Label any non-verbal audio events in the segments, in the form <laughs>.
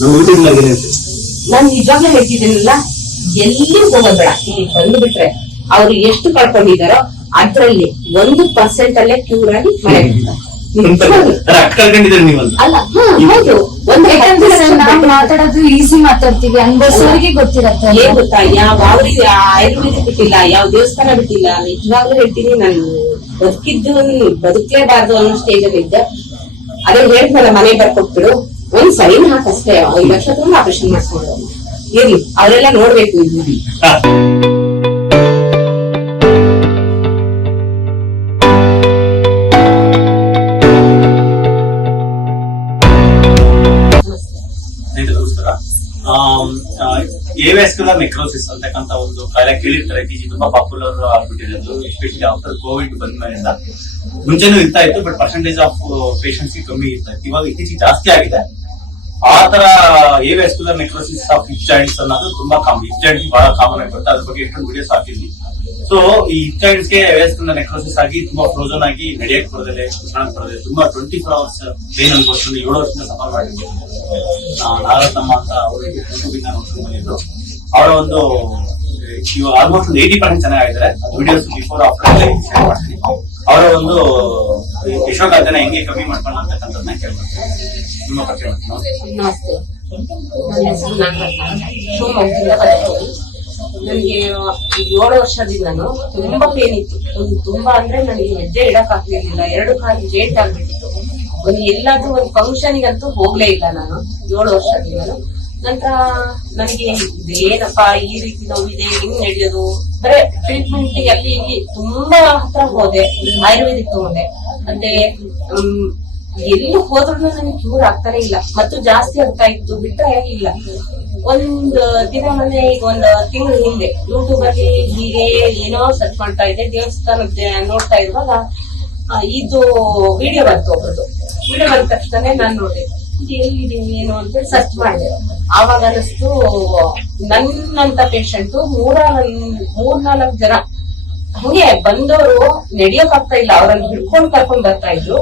ನಮ್ಮ ಊಟಗಳಾಗಿದೆ ನಾನು ನಿಜವಾಗ್ಲೂ ಹೇಳ್ತಿದ್ದೀನಲ್ಲ ಎಲ್ಲಿ ಹೋಗೋದ್ಬೇಡ ಇಲ್ಲಿ ಬಂದ್ಬಿಟ್ರೆ ಅವ್ರು ಎಷ್ಟು ಕಳ್ಕೊಂಡಿದಾರೋ ಅದ್ರಲ್ಲಿ ಒಂದು ಪರ್ಸೆಂಟ್ ಅಲ್ಲೇ ಕ್ಯೂರ್ ಆಗಿ ಮಾತಾಡೋದು ಈಸಿ ಮಾತಾಡ್ತೀವಿ. ಅನ್ಭವಿಸೋರಿಗೆ ಗೊತ್ತಿರತ್ತೆ ಏನ್ ಗೊತ್ತಾ? ಯಾವ ಅವ್ರಿಗೆ ಆಯುರ್ವೇದ ಬಿಟ್ಟಿಲ್ಲ ಯಾವ ದೇವಸ್ಥಾನ ಬಿಟ್ಟಿಲ್ಲ. ನಿಜವಾಗ್ಲೂ ಹೇಳ್ತೀನಿ ನಾನು ಬದುಕಿದ್ದು ಬದುಕಲೇಬಾರ್ದು ಅನ್ನೋ ಸ್ಟೇಜ್ ಅಲ್ಲಿ ಇದ್ದೆ. ಅದೇ ಹೇಳ್ತಲ್ಲ ಮನೆ ಬರ್ಕೊಟ್ಬಿಡು. ಒಂದ್ ಸರಿನ ಹಾಕಷ್ಟೇ ಐದು ಲಕ್ಷ ತುಂಬ ಆಪರೇಷನ್ ಮಾಡಿಸ್ಕೊಂಡು ಇರ್ಲಿ ಅವರೆಲ್ಲ ನೋಡ್ಬೇಕು ಇದು ಏವ್ಯಾಸ್ಕ್ಯುಲರ್ ನೆಕ್ರೋಸಿಸ್ ಅಂತಕ್ಕಂತ ಒಂದು ಕಾಯಿಲೆ ಕೇಳಿರ್ತಾರೆ. ಇತ್ತೀಚೆಗೆ ತುಂಬಾ ಪಾಪ್ಯುಲರ್ ಆಗ್ಬಿಟ್ಟಿದೆ ಅದು ಎಸ್ಪೆಷಲಿ ಆಫ್ಟರ್ ಕೋವಿಡ್ ಬಂದ ಮೇಲಿಂದ. ಮುಂಚೆನೂ ಇರ್ತಾ ಇತ್ತು ಬಟ್ ಪರ್ಸೆಂಟೇಜ್ ಆಫ್ ಪೇಷಂಟ್ಸ್ ಕಮ್ಮಿ ಇರ್ತಾ ಇತ್ತು. ಇವಾಗ ಇತ್ತೀಚೆಗೆ ಜಾಸ್ತಿ ಆಗಿದೆ. ಆ ತರ ಏವ್ಯಾಸ್ಕ್ಯುಲರ್ ನೆಕ್ರೋಸಿಸ್ ಆಫ್ ಹಿಪ್ ಅನ್ನೋದು ತುಂಬಾ ಕಾಮನ್ ಹಿಪ್ ಜಾಯಿಂಟ್ಸ್ ಬಹಳ ಕಾಮನ್ ಆಗಿ ಬರುತ್ತೆ. ಅದ್ರ ಬಗ್ಗೆ ಎಷ್ಟೊಂದು ವಿಡಿಯೋಸ್ ಹಾಕಿದ್ವಿ. ಸೊ ಈ ಹಿಪ್ ಜಾಯಿಂಟ್ಸ್ಗೆ ಏವ್ಯಾಸ್ಕ್ಯುಲರ್ ನೆಕ್ರೋಸಿಸ್ ಆಗಿ ತುಂಬಾ ಫ್ರೋಜನ್ ಆಗಿ ನಡೆಯಕ್ ಬರೋದಿಲ್ಲ ಕುತ್ಕೊಳಕ್ ಬರೋದಿಲ್ಲ. ತುಂಬಾ ಟ್ವೆಂಟಿ ಫೋರ್ ಅವರ್ಸ್ ಪೇನ್ ಅನ್ಕೋಸ್ಕೊಂಡು ಏಳು ವರ್ಷದಿಂದ ಸಫರ್ ಮಾಡಿದ್ವಿ. ನಾಗರತ್ನಮ್ಮ ಅಂತ ಅವರಿಗೆ ನೋಡ್ಕೊಂಡು ಬಂದಿದ್ರು. ಅವರ ಒಂದು ಆಲ್ಮೋಸ್ಟ್ ಒಂದು ಏಯ್ಟಿ ಪರ್ಸೆಂಟ್ ಚೆನ್ನಾಗಿದ್ದಾರೆ. ವಿಡಿಯೋಸ್ ಬಿಫೋರ್ ಆಫ್ಟರ್ ಶೇರ್ ಮಾಡ್ತೀನಿ. ಅವರ ಒಂದು ಯಶೋಗಾಥನ ಹೆಂಗೆ ಕಮ್ಮಿ ಮಾಡ್ಕೊಂಡು ಅಂತಕ್ಕಂಥದ್ದನ್ನ ಕೇಳ್ಬೋದು ನಿಮ್ಮ ಮಾಡ್ತೀನಿ. ನಮಸ್ತೆ. ನನ್ನ ನನಗೆ ಏಳು ವರ್ಷದಿಂದನು ತುಂಬಾ ಪೇನ್ ಇತ್ತು. ಒಂದು ತುಂಬಾ ಅಂದ್ರೆ ನನಗೆ ಹೆಜ್ಜೆ ಇಡಕ್ ಆಗ್ತಿರ್ಲಿಲ್ಲ ಎರಡು ಕಾಲು ಜೇಟ್ ಆಗ್ಬಿಟ್ಟಿತ್ತು. ಒಂದು ಎಲ್ಲಾದ್ರೂ ಒಂದು ಫಂಕ್ಷನಿಗಂತೂ ಹೋಗ್ಲೇ ಇಲ್ಲ ನಾನು. ಏಳು ವರ್ಷದಿಂದನು. ನಂತರ ನನಗೆ ಏನಪ್ಪಾ ಈ ರೀತಿ ನೋವಿದೆ ಹೆಂಗ್ ನಡೆಯೋದು? ಬರೇ ಟ್ರೀಟ್ಮೆಂಟ್ ಅಲ್ಲಿ ಇಲ್ಲಿ ತುಂಬಾ ಹತ್ರ ಹೋದೆ, ಆಯುರ್ವೇದಿಕ್ ತಗೊಂಡೆ. ಮತ್ತೆ ಎಲ್ಲಿ ಹೋದ್ರು ನನಗೆ ಕ್ಯೂರ್ ಆಗ್ತಾನೆ ಇಲ್ಲ. ಮತ್ತು ಜಾಸ್ತಿ ಆಗ್ತಾ ಇತ್ತು ಬಿಟ್ಟರೆ ಇಲ್ಲ. ಒಂದ್ ದಿನ ಮೊನ್ನೆ, ಈಗ ಒಂದ್ ತಿಂಗಳು ಹಿಂದೆ ಯೂಟ್ಯೂಬ್ ಅಲ್ಲಿ ಹೀಗೆ ಏನೋ ಸರ್ಚ್ ಮಾಡ್ತಾ ಇದ್ದೆ ದೇವಸ್ಥಾನದ ನೋಡ್ತಾ ಇರುವಾಗ ಇದು ವಿಡಿಯೋ ಬಂತು ಒಬ್ಬರದು ವಿಡಿಯೋ ಬಂದ ತಕ್ಷಣ ನಾನು ನೋಡಿದೆ. ಏನು ಅಂತ ಸರ್ಚ್ ಮಾಡಿದೆ ಆವಾಗ ಅನಿಸ್ತು ನನ್ನಂತ ಪೇಷಂಟ್ ಮೂರ ಮೂರ್ನಾಲ್ಕು ಜನ. ಹಂಗೆ ಬಂದವರು ನಡೆಯೋಕ್ ಆಗ್ತಾ ಇಲ್ಲ. ಅವ್ರನ್ನ ಹಿಡ್ಕೊಂಡ್ ಕರ್ಕೊಂಡ್ ಬರ್ತಾ ಇದ್ರು.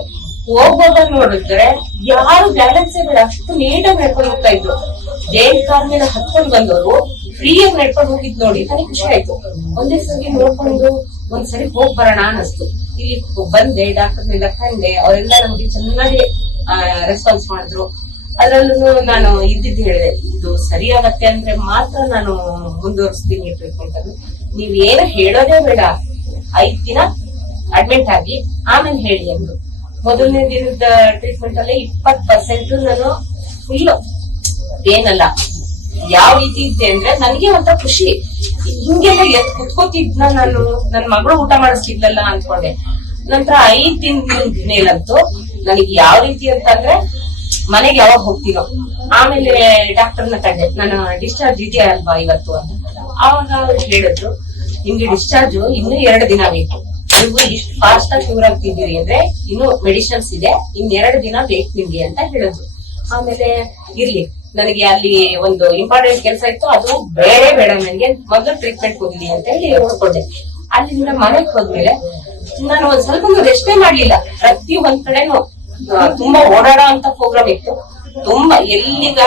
ಹೋಗ್ಬೋದಾಗ ನೋಡಿದ್ರೆ ಯಾರು ಬ್ಯಾಲೆನ್ಸ್ ಬೇಡ. ಅಷ್ಟು ನೀಟಾಗಿ ನಡ್ಕೊಂಡು ಹೋಗ್ತಾ ಇದ್ರು. ಜೈಲ್ ಕಾರ್ ಮೇಲೆ ಹತ್ಕೊಂಡ್ ಬಂದವರು ಫ್ರೀಯಾಗಿ ನಡ್ಕೊಂಡು ಹೋಗಿದ್ ನೋಡಿ ನನಗೆ ಖುಷಿ ಆಯ್ತು. ಒಂದೇ ಸರಿ ನೋಡ್ಕೊಂಡು ಒಂದ್ಸರಿ ಹೋಗ್ ಬರೋಣ ಅನಿಸ್ತು ಇಲ್ಲಿ ಬಂದೆ ಡಾಕ್ಟರ್ನೆಲ್ಲ ಕಂಡೆ ಅವರೆಲ್ಲ ನಮ್ಗೆ ಚೆನ್ನಾಗಿ ರೆಸ್ಪಾನ್ಸ್ ಮಾಡಿದ್ರು. ಅದರಲ್ಲೂ ನಾನು ಇದ್ದಿದ್ದು ಹೇಳಿದೆ, ಇದು ಸರಿಯಾಗತ್ತೆ ಅಂದ್ರೆ ಮಾತ್ರ ನಾನು ಮುಂದುವರಿಸ್ತೀನಿ ಟ್ರೀಟ್ಮೆಂಟ್ ಅನ್ನು ನೀವ್ ಏನು ಹೇಳೋದೇ ಬೇಡ. ಐದ್ ದಿನ ಅಡ್ಮಿಟ್ ಆಗಿ ಆಮೇಲೆ ಹೇಳಿ ಅಂದ್ರು. ಮೊದಲನೇ ದಿನದ ಟ್ರೀಟ್ಮೆಂಟ್ ಅಲ್ಲಿ ಇಪ್ಪತ್ ಪರ್ಸೆಂಟ್ ನಾನು ಫುಲ್ ಏನಲ್ಲ ಯಾವ ರೀತಿ ಇದ್ದೆ ಅಂದ್ರೆ ನನಗೆ ಒಂಥರ ಖುಷಿ. ಹಿಂಗೆಲ್ಲ ಎತ್ ಕುತ್ಕೋತಿದ್ನ ನಾನು, ನನ್ ಮಗಳು ಊಟ ಮಾಡಿಸ್ತಿದ್ಲಲ್ಲ ಅನ್ಕೊಂಡೆ. ನಂತರ ಐದ್ ದಿನದ ಮೇಲಂತೂ ನನಗೆ ಯಾವ ರೀತಿ ಅಂತಂದ್ರೆ ಮನೆಗೆ ಯಾವಾಗ ಹೋಗ್ತೀರೋ. ಆಮೇಲೆ ಡಾಕ್ಟರ್ನ ಕಂಡೆ ನಾನು ಡಿಸ್ಚಾರ್ಜ್ ಇದೆಯಾ ಅಲ್ವಾ ಇವತ್ತು ಅಂತ. ಅವಾಗ ಹೇಳಿದ್ರು, ನಿಮ್ಗೆ ಡಿಸ್ಚಾರ್ಜ್ ಇನ್ನು ಎರಡು ದಿನ ಬೇಕು. ನೀವು ಇಷ್ಟು ಫಾಸ್ಟ್ ಆಗಿ ಕ್ಯೂರ್ ಆಗ್ತಿದ್ದೀರಿ ಅಂದ್ರೆ ಇನ್ನು ಮೆಡಿಸಿನ್ಸ್ ಇದೆ ಇನ್ನೆರಡು ದಿನ ಬೇಕು ನಿಮ್ಗೆ ಅಂತ ಹೇಳಿದ್ರು. ಆಮೇಲೆ ಇರ್ಲಿ, ನನಗೆ ಅಲ್ಲಿ ಒಂದು ಇಂಪಾರ್ಟೆಂಟ್ ಕೆಲಸ ಇತ್ತು, ಅದು ಬೇರೆ ಬೇಡ ನನಗೆ, ಮೊದಲು ಟ್ರೀಟ್ಮೆಂಟ್ ಕೊಡ್ಲಿ ಅಂತ ಹೇಳಿ ನೋಡ್ಕೊಂಡೆ. ಅಲ್ಲಿಂದ ಮನೆಗೆ ಹೋದ್ಮೇಲೆ ನಾನು ಒಂದ್ ಸ್ವಲ್ಪ ರೆಸ್ಟೇ ಮಾಡ್ಲಿಲ್ಲ ಪ್ರತಿ ಒಂದ್ ಕಡೆನು ತುಂಬಾ ಓಡಾಡೋ ಅಂತ ಪ್ರೋಗ್ರಾಮ್ ಇತ್ತು. ತುಂಬಾ ಎಲ್ಲಿಗ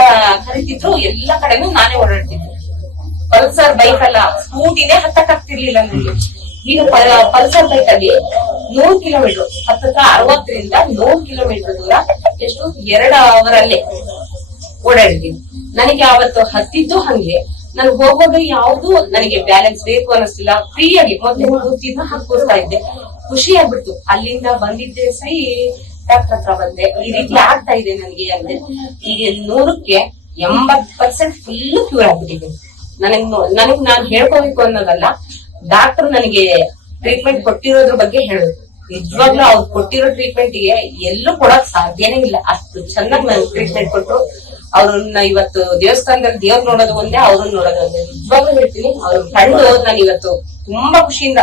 ಕರಿತಿದ್ರು, ಎಲ್ಲಾ ಕಡೆನು ನಾನೇ ಓಡಾಡ್ತಿದ್ದೆ. ಪಲ್ಸರ್ ಬೈಕ್ ಅಲ್ಲ, ಸ್ಕೂಟಿನೇ ಹತ್ತಕ್ಕಾಗ್ತಿರ್ಲಿಲ್ಲ ನನಗೆ. ಈಗ ಪಲ್ಸರ್ ಬೈಕ್ ಅಲ್ಲಿ ನೂರ್ ಕಿಲೋಮೀಟರ್ ಹತ್ತತ್ರ ಅರವತ್ತರಿಂದ ನೂರ್ ಕಿಲೋಮೀಟರ್ ದೂರ ಎಷ್ಟು ಎರಡು ಅವರಲ್ಲೇ ಓಡಾಡಿದ್ದೀನಿ. ನನಗೆ ಅವತ್ತು ಹತ್ತಿದ್ದು ಹಂಗೆ. ನನ್ಗೆ ಹೋಗೋದು ಯಾವುದು ನನಗೆ ಬ್ಯಾಲೆನ್ಸ್ ಬೇಕು ಅನ್ನಿಸ್ತಿಲ್ಲ. ಫ್ರೀ ಆಗಿ ಮೊದಲು ಕೂತಿದ್ನ ಹಾಕೋಸ್ತಾ ಇದ್ದೆ. ಖುಷಿ ಆಗ್ಬಿಡ್ತು. ಅಲ್ಲಿಂದ ಬಂದಿದ್ದೆ ಸೈ ಡಾಕ್ಟರ್ ಹತ್ರ ಬಂದೆ. ಈ ರೀತಿ ಆಗ್ತಾ ಇದೆ ನನಗೆ ಅಂದ್ರೆ ಈಗ ನೂರಕ್ಕೆ ಎಂಬತ್ ಪರ್ಸೆಂಟ್ ಫುಲ್ ಕ್ಯೂರ್ ಆಗ್ಬಿಟ್ಟಿದೆ. ನನಗ್ ನನಗ್ ನಾನ್ ಹೇಳ್ಕೋಬೇಕು ಅನ್ನೋದಲ್ಲ, ಡಾಕ್ಟರ್ ನನಗೆ ಟ್ರೀಟ್ಮೆಂಟ್ ಕೊಟ್ಟಿರೋದ್ರ ಬಗ್ಗೆ ಹೇಳೋದು ನಿಜವಾಗ್ಲೂ ಅವ್ರು ಕೊಟ್ಟಿರೋ ಟ್ರೀಟ್ಮೆಂಟ್ಗೆ ಎಲ್ಲೂ ಕೊಡಕ್ ಸಾಧ್ಯನೇ ಇಲ್ಲ. ಅಷ್ಟು ಚೆನ್ನಾಗಿ ನನ್ಗೆ ಟ್ರೀಟ್ಮೆಂಟ್ ಕೊಟ್ಟು ಅವ್ರನ್ನ ಇವತ್ತು ದೇವಸ್ಥಾನದಲ್ಲಿ ದೇವ್ರ ನೋಡೋದು ಒಂದೇ ಅವ್ರನ್ನ ನೋಡೋದು ಒಂದೇ. ನಿಜವಾಗ್ಲೂ ಹೇಳ್ತೀನಿ ಅವ್ರ ಕಂಡು ನಾನು ಇವತ್ತು ತುಂಬಾ ಖುಷಿಯಿಂದ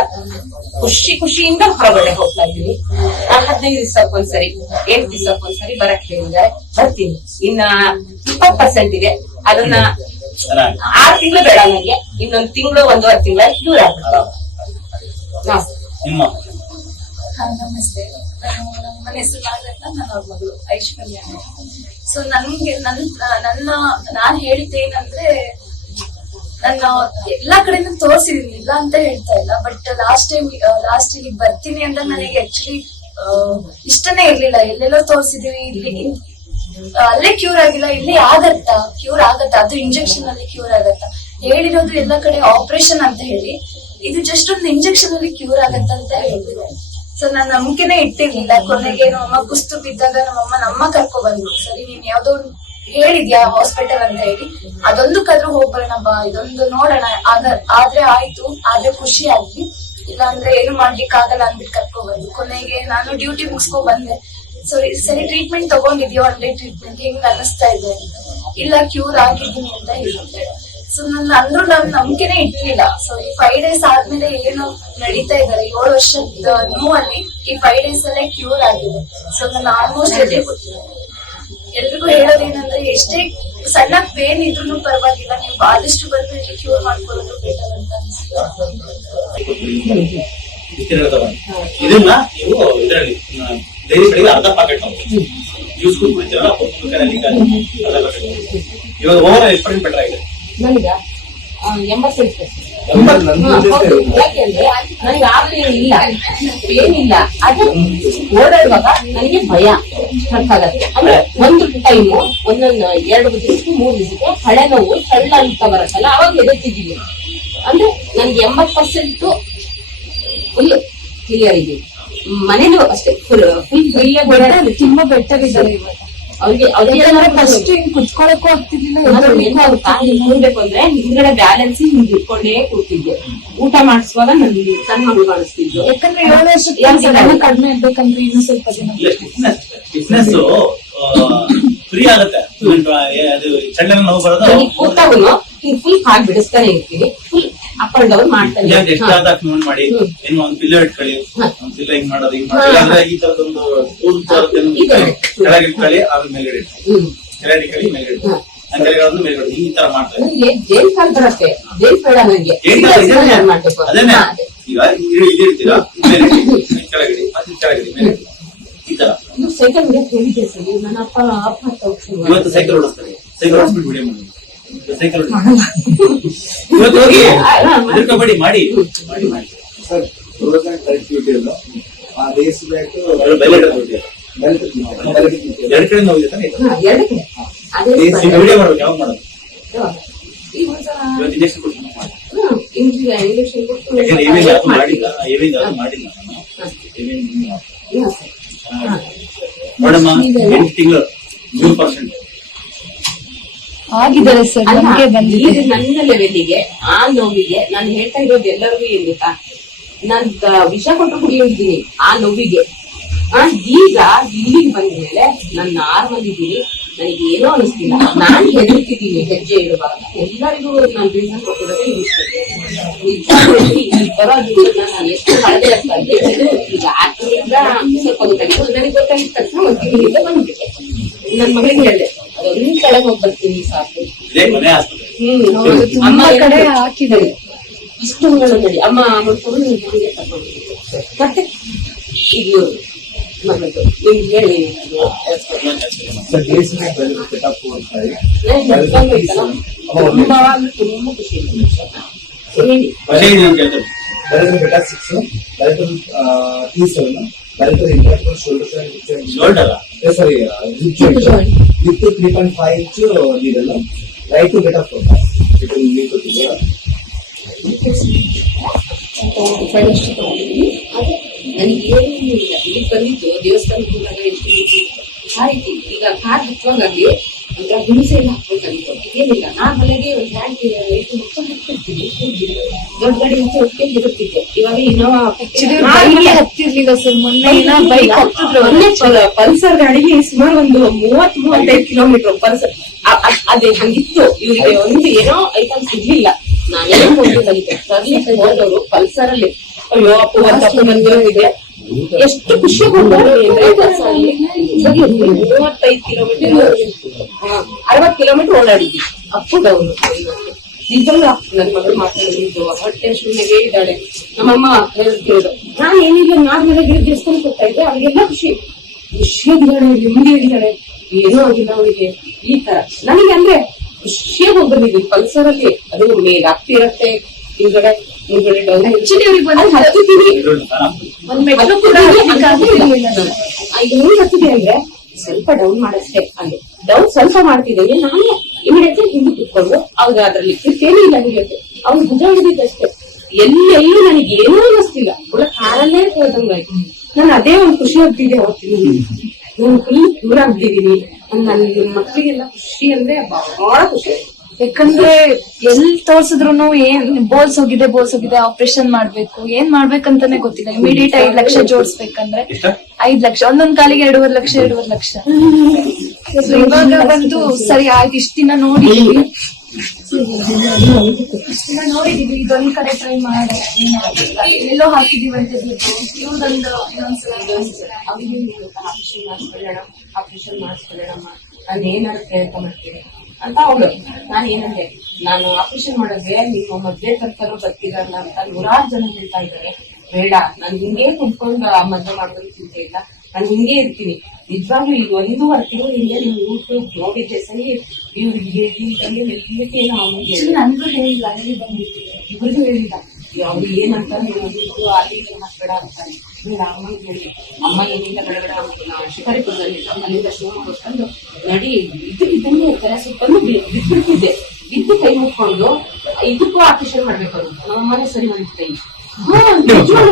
ಖುಷಿ ಖುಷಿಯಿಂದ ಹೊರಗಡೆ ಹೋಗ್ತಾ ಇದ್ದೀನಿ. ಆ ಹದಿನೈದು ದಿವಸಕ್ಕೆ ಒಂದ್ಸರಿ ಎಂಟು ದಿವಸಕ್ಕೆ ಒಂದ್ಸರಿ ಬರಕ್ ಹೇಳಿದ್ದಾರೆ. ಬರ್ತೀನಿ. ಇನ್ನ ಇಪ್ಪತ್ ಪರ್ಸೆಂಟ್ ಇದೆ. ಅದನ್ನ ಆರ್ ತಿಂಗಳು ಬೇಡ ನನಗೆ ಇನ್ನೊಂದ್ ತಿಂಗಳು ಒಂದೂವರೆ ತಿಂಗಳ ದೂರ ಆಗ್ತದೆ ಹಾ, ನಮಸ್ತೆ. ನನ್ನ ಹೆಸರು ನಾಗರತ್ನ, ನನ್ನ ಅವ್ರ ಮಗಳು ಐಶ್ವರ್ಯ. ಸೊ ನನ್ಗೆ ನನ್ನ ನನ್ನ, ನಾನ್ ಹೇಳಿದ್ದೇನಂದ್ರೆ ನನ್ನ ಎಲ್ಲಾ ಕಡೆನೂ ತೋರಿಸಿದೀನಿ ಇಲ್ಲ ಅಂತ ಹೇಳ್ತಾ ಇಲ್ಲ. ಬಟ್ ಲಾಸ್ಟ್ ಟೈಮ್ ಲಾಸ್ಟ್ ಇಲ್ಲಿ ಬರ್ತೀನಿ ಅಂತ ನನಗೆ ಆಕ್ಚುಲಿ ಇಷ್ಟನೇ ಇರ್ಲಿಲ್ಲ. ಎಲ್ಲೆಲ್ಲೋ ತೋರಿಸಿದೀವಿ. ಇಲ್ಲಿ ಅಲ್ಲೇ ಕ್ಯೂರ್ ಆಗಿಲ್ಲ. ಇಲ್ಲಿ ಆಗತ್ತಾ? ಕ್ಯೂರ್ ಆಗತ್ತಾ? ಅದು ಇಂಜೆಕ್ಷನ್ ಅಲ್ಲಿ ಕ್ಯೂರ್ ಆಗತ್ತಾ? ಹೇಳಿರೋದು ಎಲ್ಲ ಕಡೆ ಆಪರೇಷನ್ ಅಂತ ಹೇಳಿ. ಇದು ಜಸ್ಟ್ ಒಂದು ಇಂಜೆಕ್ಷನ್ ಅಲ್ಲಿ ಕ್ಯೂರ್ ಆಗತ್ತ ಅಂತ ಹೇಳಿದ್ರು ಸೊ ನಾನ್ ನಂಬಿಕೆನೆ ಇಟ್ಟಿರ್ಲಿಲ್ಲ. ಕೊನೆಗೆ ನಮ್ಮಮ್ಮ ಕುಸ್ತು ಬಿದ್ದಾಗ ನಮ್ಮಮ್ಮ ನಮ್ಮ ಕರ್ಕೊ ಬಂದ್ರು. ಸರಿ, ನೀನ್ ಯಾವ್ದೋ ಹೇಳಿದ್ಯಾ ಹಾಸ್ಪಿಟಲ್ ಅಂತ ಹೇಳಿ. ಅದೊಂದು ಕದ್ರು ಹೋಗ್ಬರೋಣ ಬಾ, ಇದೊಂದು ನೋಡೋಣ. ಆದ್ರೆ ಆಯ್ತು. ಆದ್ರೆ ಖುಷಿ ಆಗ್ಲಿ ಇಲ್ಲ ಅಂದ್ರೆ ಏನು ಮಾಡ್ಲಿಕ್ಕೆ ಆಗಲ್ಲ ಅಂದ್ಬಿಟ್ಟು ಕರ್ಕೊ ಬಂದ್ರು. ಕೊನೆಗೆ ನಾನು ಡ್ಯೂಟಿ ಮುಗಿಸ್ಕೊ ಬಂದೆ. ಸರಿ ಸರಿ ಟ್ರೀಟ್ಮೆಂಟ್ ತಗೊಂಡಿದ್ಯೋ ಒಳ್ಳೆ ಟ್ರೀಟ್ಮೆಂಟ್ ಹೆಂಗ್ ಅನ್ನಿಸ್ತಾ ಇದೆ. ಇಲ್ಲ ಕ್ಯೂರ್ ಆಗಿದ್ದೀನಿ ಅಂತ ಹೇಳಿದ್ದೆ ಸೊ ನನ್ನ ಅಂದ್ರೂ ನಾನು ನಂಬಿಕೆನೆ ಇರ್ಲಿಲ್ಲ. ಸೊ ಈ ಫೈವ್ ಡೇಸ್ ಆದ್ಮೇಲೆ ಏನು ನಡೀತಾ ಇದ್ದಾರೆ. ಏಳು ವರ್ಷದ ನೋವಲ್ಲಿ ಈ ಫೈವ್ ಡೇಸ್ ಅಲ್ಲೇ ಕ್ಯೂರ್ ಆಗಿದೆ. ಸೊ ನಾನು ಆಲ್ಮೋಸ್ಟ್ ಎಲ್ರಿಗೂ ಎಲ್ರಿಗೂ ಹೇಳೋದೇನಂದ್ರೆ, ಎಷ್ಟೇ ಸಣ್ಣ ಪೇನ್ ಇದ್ರೂ ಪರವಾಗಿಲ್ಲ. ನೀವು ಆದಷ್ಟು ಬಂದು ಇಲ್ಲಿ ಕ್ಯೂರ್ ಮಾಡ್ಕೊಳ್ಳೋದು ಬೆಟರ್ ಅಂತ ಇದನ್ನ ನೀವು ಇದರಲ್ಲಿ ಡೈರಿ ಬೆಳಿಗ್ಗೆ ಅರ್ಧ ಪಾಕೆಟ್ ಜ್ಯೂಸ್ ಕುಡಿತೀರಲ್ಲ ಇವಾಗ ಓವರ್ ಎಷ್ಟು ಪರ್ಸೆಂಟ್ ಬೆಟರ್ ಆಗಿದೆ. ನನಗ ಎಂಬತ್ತು ಯಾಕೆಂದ್ರೆ ನನಗೆ ಆಗ್ಲೇ ಇಲ್ಲ. ಏನಿಲ್ಲ. ಅದು ಓಡಾಡುವಾಗ ನನಗೆ ಭಯ. ಸಾಕಾಗತ್ತೆ ಅಂದ್ರೆ ಒಂದು ಟೈಮು ಒಂದೊಂದು ಎರಡು ದಿವಸಕ್ಕೆ ಮೂರು ದಿವಸಕ್ಕೆ ಹಳೆ ನೋವು ಸಣ್ಣ ಅಂತ ಬರುತ್ತಲ್ಲ ಅವಾಗ ಎದುರ್ತಿದ್ದೀವಿ ಅಂದ್ರೆ ನನ್ಗೆ ಎಂಬತ್ ಪರ್ಸೆಂಟ್ ಫುಲ್ ಕ್ಲಿಯರ್ ಇದೆ. ಮನೇಲೂ ಅಷ್ಟೇ ಫುಲ್ ಫುಲ್ ಫ್ರೀಯಾಗಿ ಬೆಟರ್ ತುಂಬಾ ಬೆಟರ್ ಇದ್ದಾರೆ ಇವಾಗ. ಫಸ್ಟ್ ಅವ್ರಿಗೆ ಹಿಂಗ್ ಕುತ್ಕೊಳಕ್ಕೂ ಆಗ್ತಿರ್ಲಿಲ್ಲ ಅಂದ್ರೆ ಹಿಂದ್ಗಡೆ ಬ್ಯಾಲೆನ್ಸ್ ಹಿಂಗ್ ಇಟ್ಕೊಂಡೇ ಕೂತಿದ್ದೆ. ಊಟ ಮಾಡಿಸುವಾಗ ನನ್ ಸಣ್ಣ ಮಗು ಕಾಣಿಸ್ತಿದ್ದು ಯಾಕಂದ್ರೆ ಏಳು ವರ್ಷಕ್ಕೆ ಕಡಿಮೆ ಇರ್ಬೇಕಂದ್ರೆ ಇನ್ನೂ ಸ್ವಲ್ಪ ಸ್ಟಿಫ್ನೆಸ್ ಫ್ರೀ ಆಗುತ್ತೆ. ಅದು ನೋವು ಬರೋದು. ಹಿಂಗ್ ಫುಲ್ ಕಾಲ್ ಬಿಡಿಸ್ತಾನೆ ಇರ್ತೀವಿ. ಫುಲ್ ಅಪ್ ಅಂಡ್ ಡೌನ್ ಮಾಡ್ತಾನೆ ಇಲ್ಲ ಇರ್ತೀನಿ. ಎಷ್ಟು ಮಾಡಿ ಹ್ಮ್. ಏನು ಒಂದ್ ಪಿಲ್ಲೋ ಇಟ್ಕೊಳ್ಳಿ ಹಾ. ಒಂದ್ ಪಿಲ್ಲೋ ಹಿಂಗ್ ಮಾಡೋದು ಹಿಂಗ್ ಮಾಡಿ ಇಲ್ಲಾಂದ್ರೆ ಈ ತರದೊಂದು ಟೂಲ್ ಇದೆ. ಕೆಳಗೆ ಇಟ್ಕೊಳ್ಳಿ ಆಮೇಲೆ ಮೇಲ್ಗಡೆ ಇಟ್ಕೊಳ್ಳಿ ಹ್ಮ್. ಕೆಳಗೆ ಇಟ್ಕೊಳ್ಳಿ ಮೇಲ್ಗಡೆ ಇಟ್ಕೊಳ್ಳಿ ಅಂಗಡಿಗಳನ್ನು ಮೇಲ್ಗಡೆ ಈ ತರ ಮಾಡ್ತಾರೆ. ನನಗೆ ಕಾಲ್ ಬರತ್ತೆ. ಬೇಡ ನನಗೆ ಏನ್ Serious ಇದೇನೆ? ನಾನ್ ಮಾಡ್ಬೇಕು. ಅದೇನೆ ಹಾ, ಅದೇ. ಈಗ ಇದು ಇದಿರ್ತೀರಾ ಮೇಲೆ ಇಡಿ, ಕೆಳಗಡೆ ಮತ್ತೆ ಕೆಳಗಡೆ ಮೇಲೆ ಇಡಿ. ಈ ತರ. ಇದು ಸೈಕಲ್ ಹೊಡ್ಯಕ್ ಹೇಳಿದ್ದೆ ಸರ್. ನನ್ನ ಅಪ್ಪ ಅಪ್ಪ. ಇವತ್ತು ಸೈಕಲ್ ಓಡಿಸ್ತಾರೆ. ಸೈಕಲ್ ಓಡಿಸ್ಬಿಟ್ಟು ವಿಡಿಯೋ ಮಾಡಿ ಇವತ್ತು ಹೋಗಿ ಹೆದರ್ಕೋಬೇಡಿ ಮಾಡಿ ಮಾಡಿ ಮಾಡಿ ಸರ್ ಅಲ್ಲ ಆ ರೇಸ್ ಬ್ಯಾಕ್ ಎರಡು ಕಡೆ ತಾನೇ ವಿಡಿಯೋ ಮಾಡ್ಬೇಕು ಯಾವಾಗ ಮಾಡೋದು ಇವತ್ತು ಇಂಜೆಕ್ಷನ್ ಯಾಕಂದ್ರೆ ಯಾವ್ದು ಮಾಡಿಲ್ಲ ಏವಿಂಗ್ ಯಾವ್ದು ಮಾಡಿಲ್ಲ ನಾನು. ನೋಡಮ್ಮ ಎಂಟು ತಿಂಗಳು ನೂರು ಪರ್ಸೆಂಟ್ ಆಗಿದ್ದಾರೆ ಸರ್ ನಮಗೆ ಬಂದಿದೆ. ನನ್ನ ಲೆವೆಲ್ಗೆ ಆ ನೋವಿಗೆ ನಾನು ಹೇಳ್ತಾ ಇರೋದು ಎಲ್ಲರಿಗೂ ಏನ್ ಗೊತ್ತಾ? ನಾನ್ ವಿಷ ಕೊಟ್ಟು ಕುಡಿಯೋದಿದ್ದೀನಿ ಆ ನೋವಿಗೆ. ಆ ಈಗ ಇಲ್ಲಿಗೆ ಬಂದ್ಮೇಲೆ ನಾನು ನಾರ್ಮಲ್ ಇದ್ದೀನಿ ನನಗೆ ಏನೋ ಅನಿಸ್ತಿಲ್ಲ. ನಾನು ಹೆದರ್ತಿದ್ದೀನಿ ಹೆಜ್ಜೆ ಇಡುವಾಗ. ಎಲ್ಲರಿಗೂ ನಾನು ರೀಸನ್ ಕೊಟ್ಟಿರೋದೇ ಈ ಬರೋದು ನಾನು ಎಷ್ಟು ಕಳೆದೇ ಆಗ್ತಾ ಇದ್ದೆ ಈಗ ಆಕ್ಟಿಂದ ಸ್ವಲ್ಪ ಗೊತ್ತಾಗಿತ್ತು ನನಗೆ ಗೊತ್ತಾಗಿದ್ದ ತಕ್ಷಣ ಒಂದು ತಿಂಗಳಿಂದ ಬಂದ್ಬಿಟ್ಟೆ ನನ್ ಮಗಳಿಗೆ ಹೇಳಿದೆ ಅದೊಂದ್ ಕಡೆ ಹೋಗಿ ಸಾಕು. ಇದೇ ಅಮ್ಮ ಕಡೆ ಹಾಕಿದ್ದಾರೆ. ನಡಿ. ಅಮ್ಮ ಮಾಡ್ಕೊಂಡು ನೀವು ಹಂಗೆ ತಗೊಂಡು ಮತ್ತೆ? ಇವ್ರು ಮಗದು ನಿಮ್ಗೆ ಹೇಳಿ. ತುಂಬಾ ಅಂದ್ರೆ ತುಂಬಾ ಖುಷಿ ಇದೆ. ಹೇಳಿ. ಇದೆ ಅಂತ ಹೇಳ್ತಾರೆ. ಬೆಳೆದ ಬೆಟ ಸಿಕ್ಸ್ ಬೆಳೆದ ಟಿ ಸೆವೆನ್ ಬೆಳೆದ internal shoulder shoulder sorry with three point five inch needle right to beta four ಇದು ನೀವು ಗೊತ್ತಿಲ್ಲ ಫ್ರೆಂಡ್ಸ್ ತಗೊಂಡಿದ್ದೀನಿ ಅದೇ ನನಗೆ ಏನೂ ಇಲ್ಲ ಇಲ್ಲಿ ಬಂದಿದ್ದು ದೇವಸ್ಥಾನಕ್ಕೆ ಹೋದಾಗ ಎಷ್ಟು ಬಿಸಿ ಆ ರೀತಿ ಈಗ ಕಾರ್ ಹತ್ತುವಾಗಲಿ ಹಿಂಸೆ ಎಲ್ಲ ಹಾಕ್ಬೇಕಾಗಿತ್ತು ಏನಿಲ್ಲ ನಾನ್ ಒಂದು ಹ್ಯಾಂಡ್ ಇಟ್ಟು ಹಾಕ್ತಿರ್ತೀನಿ ದೊಡ್ಡ ಗಾಡಿ ಇರುತ್ತಿದ್ದೆ ಇವಾಗ ಇನ್ನೋವಾ ಹತ್ತಿರ್ಲಿಲ್ಲ ಸರ್ ಮೊನ್ನೆ ಬೈಕ್ ಹತ್ತಿದ್ರು ಪಲ್ಸರ್ ಗಾಡಿಗೆ ಸುಮಾರು ಒಂದು ಮೂವತ್ ಮೂವತ್ತೈದು ಕಿಲೋಮೀಟರ್ ಪಲ್ಸರ್ ಅದೇ ಹಂಗಿತ್ತು. ಇವರಿಗೆ ಒಂದು ಏನೋ ಐಟಮ್ ಸಿಗ್ಲಿಲ್ಲ. ನಾನೇ ಹೋಗಿದ್ದಂತೆ ಸರ್ಲಿ ಹೋದವರು ಪಲ್ಸರ್ ಅಲ್ಲಿ ಅಯ್ಯೋ ಅಪ್ಪು ಒಂದ್ ಇದೆ ಬಂದಿರೋದಿದೆ. ಎಷ್ಟು ಖುಷಿ ಮೂವತ್ತೈದು ಕಿಲೋಮೀಟರ್ ಅರವತ್ ಕಿಲೋಮೀಟರ್ ಓಡಾಡಿದ್ವಿ ಅಪ್ಪುದವರು ನಿಜವಲ್ಲ ನನ್ನ ಮಗಳು ಮಾತಾಡಿದ್ದು ಹೊಟ್ಟೆ ಶೂನ್ಯಗೆ ಇದ್ದಾಳೆ. ನಮ್ಮಮ್ಮ ಹೇಳ್ತಿರೋದು, ನಾನು ಏನಿಲ್ಲ ನಾಲ್ಕು ಗಿಡ ದೇವಸ್ಥಾನಕ್ಕೆ ಹೋಗ್ತಾ ಇದ್ದೆ ಅವ್ರಿಗೆಲ್ಲ ಖುಷಿ. ಖುಷಿಯಾಗಿದ್ದಾಳೆ ಇದ್ದಾಳೆ ಏನೂ ಆಗಿಲ್ಲ ಅವಳಿಗೆ. ಈ ತರ. ನನಗೆ ಅಂದ್ರೆ ಖುಷಿಯಾಗಿ ಹೋಗ್ಬಂದಿದ್ವಿ ಪಲ್ಸರ್ ಅಲ್ಲಿ ಅದು ಮೇಲೆ ಆಗ್ತಿರತ್ತೆ ಹಿಂದ್ಗಡೆ ಮುಂದ್ಗಡೆ ಒಂದ್ ಮೆಟ್ಲು ಕೂಡ. ಈಗ ಹತ್ತಿದೆ ಅಂದ್ರೆ ಸ್ವಲ್ಪ ಡೌನ್ ಮಾಡಷ್ಟೇ. ಅಲ್ಲಿ ಡೌನ್ ಸ್ವಲ್ಪ ಮಾಡ್ತಿದ್ದೇನೆ ನಾನು ಇಮಿಡಿಯೇಟ್ಲಿ ಹಿಂದೆ ಕುತ್ಕೊಂಡು ಅವಾಗ ಅದ್ರಲ್ಲಿ ಏನೂ ಇಲ್ಲ ಹಿಡಿಯೋಕೆ ಅವ್ನು ಭುಜ ಹಿಡಿದಿದ್ದಷ್ಟೇ. ಎಲ್ಲೆಲ್ಲೂ ನನಗೆ ಏನೂ ಅನ್ನಿಸ್ತಿಲ್ಲ. ಒಳ್ಳೆ ಕಾರಲ್ಲೇ ಹೋದಂಗಾಯ್ತು ನಾನು ಅದೇ ಒಂದು ಖುಷಿ ಆಗ್ತಿದೆ ಅವತ್ತಿನ ನಾನು ಫುಲ್ ದೂರ ಆಗ್ತಿದೀನಿ ನನ್ನ ಮಕ್ಕಳಿಗೆಲ್ಲ ಖುಷಿ ಅಂದ್ರೆ ಬಹಳ ಖುಷಿ ಆಯ್ತು. ಯಾಕಂದ್ರೆ ಎಲ್ ತೋರ್ಸಿದ್ರು ಏನ್ ಬೋಲ್ಸ್ ಹೋಗಿದೆ ಬೋಲ್ಸ್ ಹೋಗಿದೆ ಆಪರೇಷನ್ ಮಾಡ್ಬೇಕು ಏನ್ ಮಾಡ್ಬೇಕಂತಾನೆ ಗೊತ್ತಿಲ್ಲ. ಇಮಿಡಿಯೇಟ್ ಐದ್ ಲಕ್ಷ ಜೋಡಿಸ್ಬೇಕಂದ್ರೆ ಐದ್ ಲಕ್ಷ ಒಂದೊಂದ್ ಕಾಲಿಗೆ ಎರಡೂವರೆ ಲಕ್ಷ ಎರಡೂವರೆ ಲಕ್ಷ. ಇವಾಗ ಬಂದು ಸರಿ ಆಯ್ತು ಇಷ್ಟ ದಿನ ನೋಡಿದೀವಿ. ನೋಡಿದೀವಿ ಇದೊಂದ್ ಕಡೆ ಟ್ರೈ ಮಾಡಿ. ಎಲ್ಲೋ ಹಾಕಿದೀವಿ ಅಂತ ಇವ್ರದೊಂದು ಇನ್ನೊಂದ್ಸಲ ಆಪರೇಷನ್ ಮಾಡಿಸ್ಕೊಳ್ಳೋಣ ನಾನು ಏನಾದ್ರು ಪ್ರಯತ್ನ ಮಾಡ್ತೀನಿ ಅಂತ ಅವಳು. ನಾನು ಏನಂದೆ ನಾನು ಆಪರೇಷನ್ ಮಾಡಿದ್ರೆ ನಿಮ್ಮ ಮದ್ವೆ ತನಕನೂ ಬರ್ತಿರಲ್ಲ ಅಂತ ನೂರಾರು ಜನ ಹೇಳ್ತಾ ಇದ್ದಾರೆ. ಬೇಡ ನಾನು ಹಿಂಗೆ ಕುತ್ಕೊಂಡು ಆ ಮದ್ವೆ ಮಾಡೋದಕ್ಕೆ ಚಿಂತೆ ಇಲ್ಲ. ನಾನು ಹಿಂಗೆ ಇರ್ತೀನಿ. ನಿಜವಾಗ್ಲೂ ಈಗ ಒಂದೂವರೆ ತಿಂಗಳು ಹಿಂದೆ ನೀವು ಯೂಟ್ಯೂಬ್ ನೋಡಿದ್ದೆ ಸರಿ ಇವ್ರಿಗೆ ಹೇಳ್ತೀನಿ ಅವನಿಗೆ ನನ್ಗೂ ಹೇಳಿಲ್ಲ ಅಲ್ಲಿ ಬಂದಿತ್ತು. ಇವ್ರಿಗೂ ಹೇಳಿಲ್ಲ. ಅವ್ರು ಏನಂತ ನೀವು ಅಲ್ಲಿ ಹಾಕ್ಬೇಡ ಅಂತಾನೆ. ಬೇಡ ಅಮ್ಮನಿಗೆ ಹೇಳಿ ಅಮ್ಮ ಏನಿಲ್ಲ ಗಡಗಡ ಶಿಕಾರಿಪುರದಲ್ಲಿ ಅಲ್ಲಿಂದ ಶಿವಮೊಗ್ಗ ಹೊತ್ಕೊಂಡು ನಡಿ, ಇದು ಇದನ್ನೇ ಇರ್ತಾರೆ ಸ್ವಲ್ಪ ಬಿದ್ಬಿಟ್ಟಿದ್ದೆ ಬಿದ್ದು ಕೈ ಮುಟ್ಕೊಂಡು ಇದಕ್ಕೂ ಆಪರೇಷನ್ ಮಾಡ್ಬೇಕು ನಮ್ಮ ಮನೆ ಸರಿ ಮಾಡಿದ ಕೈ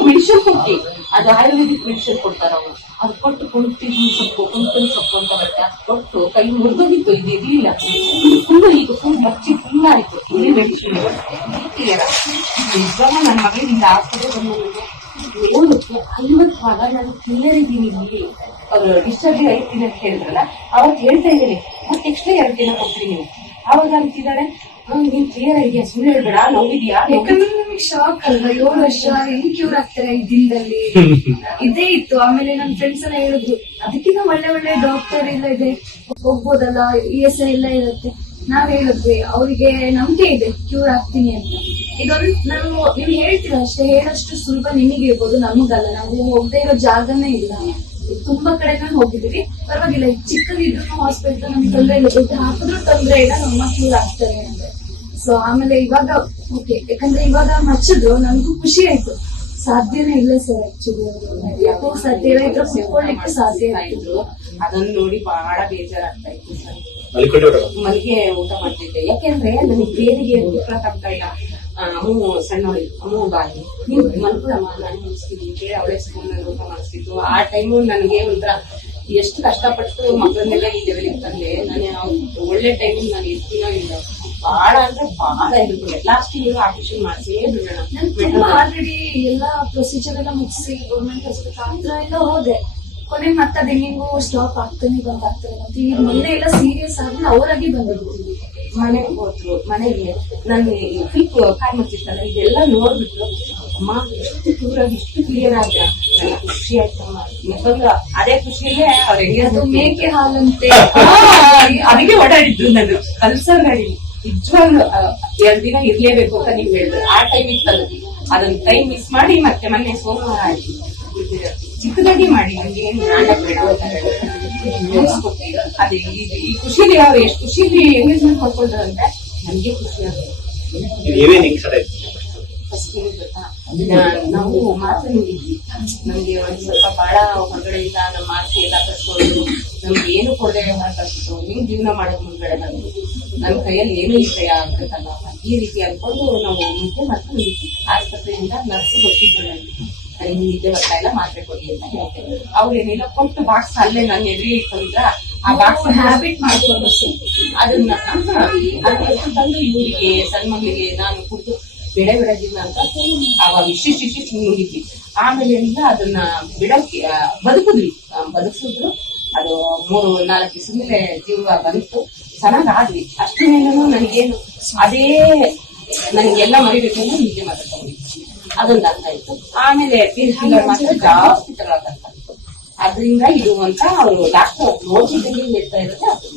ಮೆಡಿಸಿನ್ ಕೊಟ್ಟಿ. ಅದು ಆಯುರ್ವೇದಿಕ್ ಮೆಡಿಸಿನ್ ಕೊಡ್ತಾರ ಅವರು. ಅದು ಕೊಟ್ಟು ಕುಂತಿದ್ದು ಸೊಪ್ಪು ಕುಂತಿನ ಸೊಪ್ಪು ಅಂತ ಬರುತ್ತೆ ಅದು ಕೊಟ್ಟು ಕೈ ಮುರಿದೋಗಿತ್ತು, ಇದು ಇರ್ಲಿಲ್ಲ. ಫುಲ್ ಈಗ ಫುಲ್ ಬಚ್ಚಿ ಫುಲ್ ಆಯ್ತು. ಇಲ್ಲಿ ಮೆಡಿಸಿನ್. ನನ್ನ ಮಗಳಿಂದ ಆಸ್ಪತ್ರೆ ಬಂದು ಓದಕ್ಕೆ ಐವತ್ತು ಭಾಗ ನಾನು ಕ್ಲಿಯರ್ ಇದ್ದೀನಿ ಇಲ್ಲಿ ಅವರು ಡಿಸ್ಟರ್ಬ್ ಐದು ಹೇಳಿದ್ರಲ್ಲ ಅವಾಗ ಹೇಳ್ತಾ ಇದ್ದೀನಿ ಮತ್ತೆ ಎಕ್ಸ್ಟ್ರಾ ಎರಡು ದಿನ ಕೊಡ್ತೀರಿ ನೀವು ಅವಾಗ ಅಂತಿದ್ದಾರೆ ನೀನ್ ಕ್ಲಿಯರ್ ಇದೆಯಾ ಸುಳ್ಳು ಹೇಳ್ಬೇಡ ನೋವಿದ್ಯಾ ಯಾಕಂದ್ರೆ ಶಾಕ್ ಅಲ್ವಾ ಏಳು ವರ್ಷ ಹೆಂಗ್ ಕ್ಯೂರ್ ಆಗ್ತಾರೆ ಈ ದಿನದಲ್ಲಿ ಇದೇ ಇತ್ತು ಆಮೇಲೆ ನನ್ನ ಫ್ರೆಂಡ್ಸ್ ಎಲ್ಲ ಹೇಳಿದ್ರು ಅದಕ್ಕಿಂತ ಒಳ್ಳೆ ಒಳ್ಳೆ ಡಾಕ್ಟರ್ ಎಲ್ಲ ಇದೆ ಹೋಗ್ಬೋದಲ್ಲ ಇ ಎಸ್ ಐ ಎಲ್ಲ ಇರುತ್ತೆ ನಾವ್ ಹೇಳಿದ್ವಿ, ಅವರಿಗೆ ನಂಬಿಕೆ ಇದೆ ಕ್ಯೂರ್ ಆಗ್ತೀನಿ ಅಂತ. ಇದೊಂದು ನಾನು ನೀವು ಹೇಳ್ತೀರಾ ಅಷ್ಟೇ, ಹೇಳಷ್ಟು ಸುಲಭ ನಿಮಗೆ ಇರ್ಬೋದು ನಮಗಲ್ಲ. ನಾವು ಹೋಗದೆ ಇರೋ ಜಾಗನೇ ಇಲ್ಲ. ತುಂಬಾ ಕಡೆ ಹೋಗಿದ್ದೀವಿ. ಪರವಾಗಿಲ್ಲ ಚಿಕ್ಕದಿದ್ರು ಹಾಸ್ಪಿಟಲ್ ನಮ್ಗೆ ತೊಂದರೆ ಇಲ್ಲ. ದುಡ್ಡು ಹಾಕಿದ್ರು ತೊಂದರೆ ಇಲ್ಲ, ನಮ್ಮ ಕ್ಯೂರ್ ಆಗ್ತಾರೆ ಅಂದ್ರೆ ಸೊ ಆಮೇಲೆ ಇವಾಗ ಓಕೆ ಯಾಕಂದ್ರೆ ಇವಾಗ ಮಚ್ಚಿದ್ರು ನನ್ಗೂ ಖುಷಿ ಆಯ್ತು. ಸಾಧ್ಯನೇ ಇಲ್ಲ ಸರ್ ಆಕ್ಚುಲಿ ಸಾಧ್ಯ ಸಿಕ್ಕೊಳ್ಳಿಕ್ಕೆ ಸಾಧ್ಯ ಆಯ್ತು ಅದನ್ನ ನೋಡಿ ಬಹಳ ಬೇಜಾರಾಗ್ತಾ ಇತ್ತು ಸರ್. ಮಲ್ಲಿಗೆ ಊಟ ಮಾಡ್ತಿದ್ದೆ. ಯಾಕೆಂದ್ರೆ ನನಗೆ ಬೇರೆಗೆ ಬೇರಿಗೆ ಕೂತ್ಕೊಳಕ್ಕಾಗ್ತಾ ಇಲ್ಲ. ಅಮ್ಮ ಅಮ್ಮು ಸಣ್ಣವಳಿ ಅಮ್ಮ ಬಾಯಿ. ನೀವು ಮಲ್ಕೊಳಮ್ಮ ನಾನು ಮುಗಿಸ್ತೀನಿ. ಬೇರೆ ಅವಳೇ ಸ್ಕೂಲ್ ಊಟ ಮಾಡಿಸ್ತಿತ್ತು ಆ ಟೈಮು ನನಗೆ ಒಂಥರ ಎಷ್ಟು ಕಷ್ಟಪಟ್ಟು ಮಕ್ಕಳನ್ನೆಲ್ಲ ಈ ಲೆವೆಲಿಗೆ ತಂದೆ. ನಾನು ಒಳ್ಳೆ ಟೈಮಿಗೆ ನಾನು ಇರ್ತೀನೋ ಇಲ್ಲ ಬಹಳ ಅಂದ್ರೆ ಬಹಳ ಇರುತ್ತೆ ಲಾಸ್ಟ್ ನೀವು ಆಪರೇಷನ್ ಮಾಡಿಸಿ ಬಿಡೋಣ. ಆಲ್ರೆಡಿ ಎಲ್ಲಾ ಪ್ರೊಸೀಜರ್ ಎಲ್ಲ ಮುಗಿಸಿ ಗೌರ್ಮೆಂಟ್ ಹಾಸ್ಪಿಟಲ್ ಎಲ್ಲ ಹೋದೆ. ಕೊನೆಗೆ ಮತ್ತೆ ಅದು ಹೆಂಗೋ ಸ್ಟಾಪ್ ಆಗ್ತಾನೆ ಬಂದ್ ಆಗ್ತಾರೆ ಈಗ ಮೊನ್ನೆ ಎಲ್ಲ ಸೀರಿಯಸ್ ಆದ್ರೆ ಅವರಾಗಿ ಬಂದಿದ್ರು ಮನೆಗೆ ಹೋದ್ರು ಮನೆಗೆ. ನನ್ನ ಫುಲ್ ಕಾಯ್ ಮಾಡ್ತಿರ್ತಾರೆ ಇದೆಲ್ಲ ನೋಡ್ಬಿಟ್ಟು ಅಮ್ಮ ಎಷ್ಟು ದೂರ ಇಷ್ಟು ಕ್ಲಿಯರ್ ಆಗ ನನಗೆ ಖುಷಿ ಆಯ್ತಮ್ಮ. ಮತ್ತೊಂದು ಅದೇ ಖುಷಿಯಲ್ಲೇ ಅವ್ರಿಗೆ ಅದು ಮೇಕೆ ಹಾಲಂತೆ. <laughs> ಅದಕ್ಕೆ ಓಡಾಡಿದ್ದು ನಾನು. ಕಲ್ಸರ್ ನಡಿ ನಿಜವಾಗ್ಲು ಎರಡ್ ದಿನ ಇರ್ಲೇಬೇಕು ಅಂತ ನೀವ್ ಹೇಳಿದ್ರು ಆ ಟೈಮ್ ಇತ್ತಲ್ಲ. ಅದೊಂದು ಟೈಮ್ ಮಿಸ್ ಮಾಡಿ ಮತ್ತೆ ಮೊನ್ನೆ ಸೋಮವಾರ ಆಯ್ತು. ಚಿಕ್ಕದಾಗಿ ಮಾಡಿ ನಂಗೆ ಏನು. ಅದೇ ಇದು- ಈ ಖುಷಿಲಿ ಅವ್ರು ಎಷ್ಟು ಖುಷಿಲಿ ಎಂಗೇಜ್ಮೆಂಟ್ ಕೊಟ್ಕೊಂಡ್ರು ಅಂದ್ರೆ ನಮ್ಗೆ ಖುಷಿ ಆಗುತ್ತೆ. ಫಸ್ಟ್ ಗೊತ್ತಾ? ನಾವು ಮಾತ್ರ ನೋಡಿದ್ವಿ. ನಮ್ಗೆ ಒಂದ್ ಸ್ವಲ್ಪ ಬಹಳ ಹೊರಗಡೆಯಿಂದ ನಮ್ಮ ಮಾಸಿ ಎಲ್ಲ ಕಟ್ಕೊಂಡು ನಮ್ಗೆ ಏನು ಕೊಡದೆ ಮಾತಾಡ್ತಿತ್ತು ನೀವು ಜೀವನ ಮಾಡೋದು ಮುಂದ್ಗಡೆ ಬಂದು ನನ್ನ ಕೈಯಲ್ಲಿ ಏನು ಇಷ್ಟ ಆಗ್ಬೇಕಲ್ಲ ಈ ರೀತಿ ಅನ್ಕೊಂಡು ನಾವು ಮುಂದೆ ಮತ್ತು ಆಸ್ಪತ್ರೆಯಿಂದ ನರ್ಸ್ ಗೊತ್ತಿದ್ರು ನನಗೆ ನನಗೆ ನಿದ್ದೆ ಬರ್ತಾ ಇಲ್ಲ ಮಾತ್ರೆ ಕೊಡಿ ಅಂತ ಹೇಳ್ತೇವೆ ಅವ್ರು ಏನಿಲ್ಲ ಕೊಟ್ಟು ಬಾಕ್ಸ್ ಅಲ್ಲೇ ನನ್ನ ಎದುರಿ ಇಟ್ಕೊಂಡಿದ್ರ ಆ ಬಾಕ್ಸ್ ಹ್ಯಾಬಿಟ್ ಮಾಡ್ಕೊಂಡು ಅದನ್ನ ಅದನ್ನ ತಂದು ಇವರಿಗೆ ಸಣ್ಣ ಮಗಳಿಗೆ ನಾನು ಕುಡಿದು ಬೆಳೆ ಬಿಡೋದಿಲ್ಲ ಅಂತ ಅವಾಗ ಇಷ್ಟಿಷ್ಟು ಇಷ್ಟಿಷ್ಟು ನೋಡಿದ್ವಿ ಆಮೇಲೆ ಅದನ್ನ ಬಿಡೋಕೆ ಬದುಕಿದ್ವಿ. ಬದುಕಿಸಿದ್ರು. ಅದು ಮೂರು ನಾಲ್ಕು ದಿವಸ ಮೇಲೆ ಜೀವ ಬಂತು. ಚೆನ್ನಾಗ್ ಆದ್ವಿ. ಅಷ್ಟೇನೂ ನನಗೇನು ಅದೇ ನನಗೆಲ್ಲ ಮರಿಬೇಕು ಅಂದ್ರೆ ನಿದ್ದೆ ಮಾತ್ರ ತಗೊಂಡಿದ್ವಿ ಅದೊಂದು ಅರ್ಥ ಆಯ್ತು. ಆಮೇಲೆ ಕಿಲ್ಲರ್ ಮಾತ್ರ ಜಾಸ್ತಿ ತಗೊಳಕಂತ ಅದರಿಂದ ಇದು ಅಂತ ಅವರು ಡಾಕ್ಟರ್ ನೋಡ್ತಿದ್ದಂಗೆ ಹೇಳ್ತಾ ಇರುತ್ತೆ ಅದು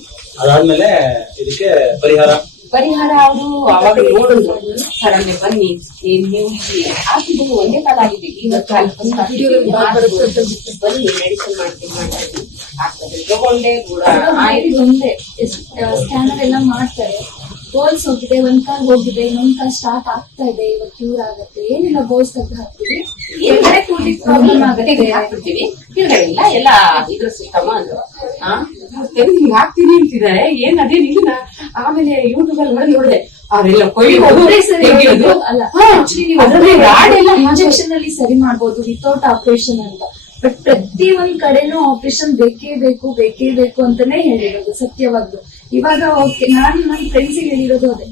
ಅದಾದ್ಮೇಲೆ ಇದಕ್ಕೆ ಪರಿಹಾರ. ಪರಿಹಾರ ಅವರು ಅವಾಗ ನೋಡಿದ್ರು. ಕಡಿಮೆ ಬನ್ನಿ ಏನ್ ನೀವು ಇಲ್ಲಿ ಹಾಕಿದ್ದು ಒಂದೇ ಕಾಲ ಆಗಿದೆ. ಈಗ ಕಾಲ ಬನ್ನಿ ಮೆಡಿಸಿನ್ ಮಾಡ್ತೀನಿ ಮಾಡ್ತೀನಿ. ಆಗ್ತದೆ. ತಗೊಂಡೆ ಕೂಡ. ಆಯ್ತು. ಒಂದೇ ಸ್ಕ್ಯಾನರ್ ಎಲ್ಲ ಮಾಡ್ತಾರೆ. ಬೋಲ್ಸ್ ಹೋಗಿದೆ ಒಂದ್ ಕಾಲ್ ಹೋಗಿದೆ ಇನ್ನೊಂದ್ ಕಾಲ್ ಸ್ಟಾರ್ಟ್ ಆಗ್ತಾ ಇದೆ ಇವಾಗ ಕ್ಯೂರ್ ಆಗುತ್ತೆ. ಏನಿಲ್ಲ ಬೋಲ್ಸ್ ಅಂತ ಹಾಕ್ತೀವಿ ಎಲ್ಗಡೆ ಕೂಡ್ಲಿಕ್ಕೆ ಪ್ರಾಬ್ಲಮ್ ಆಗುತ್ತೆ ಹಾಕ್ಬಿಡ್ತೀವಿ. ಇಲ್ಲ ಎಲ್ಲ ಇದ್ರ ಸಿಸ್ಟಮ್ ಅಂದ್ರು. ತೆಗೆದು ಹಿಂಗ್ ಹಾಕ್ತೀನಿ ಅಂತಿದ್ದಾರೆ. ಏನ್ ಅದೇ ನಿಲ್ಲ ಆಮೇಲೆ ಯೂಟ್ಯೂಬ್ ಅಲ್ಲಿ ನೋಡಿ ನೋಡಿದೆ. ಅವರೆಲ್ಲ ಕೊಯ್ಯೋದು ಸರಿ ಅಲ್ಲ ರಾಡ್ ಎಲ್ಲ ಇಂಜೆಕ್ಷನ್ ಅಲ್ಲಿ ಸರಿ ಮಾಡ್ಬೋದು ವಿತೌಟ್ ಆಪರೇಷನ್ ಅಂತ. ಬಟ್ ಪ್ರತಿ ಒಂದ್ ಕಡೆನೂ ಆಪರೇಷನ್ ಬೇಕೇ ಬೇಕು ಬೇಕೇ ಬೇಕು ಅಂತಾನೆ ಹೇಳಿರೋದು ಸತ್ಯವಾಗ್ಲು. ಇವಾಗ ಓಕೆ ನಾನ್ ನನ್ನ ಫ್ರೆಂಡ್ಸ್ ಹೇಳಿರೋದು ಅದೇ.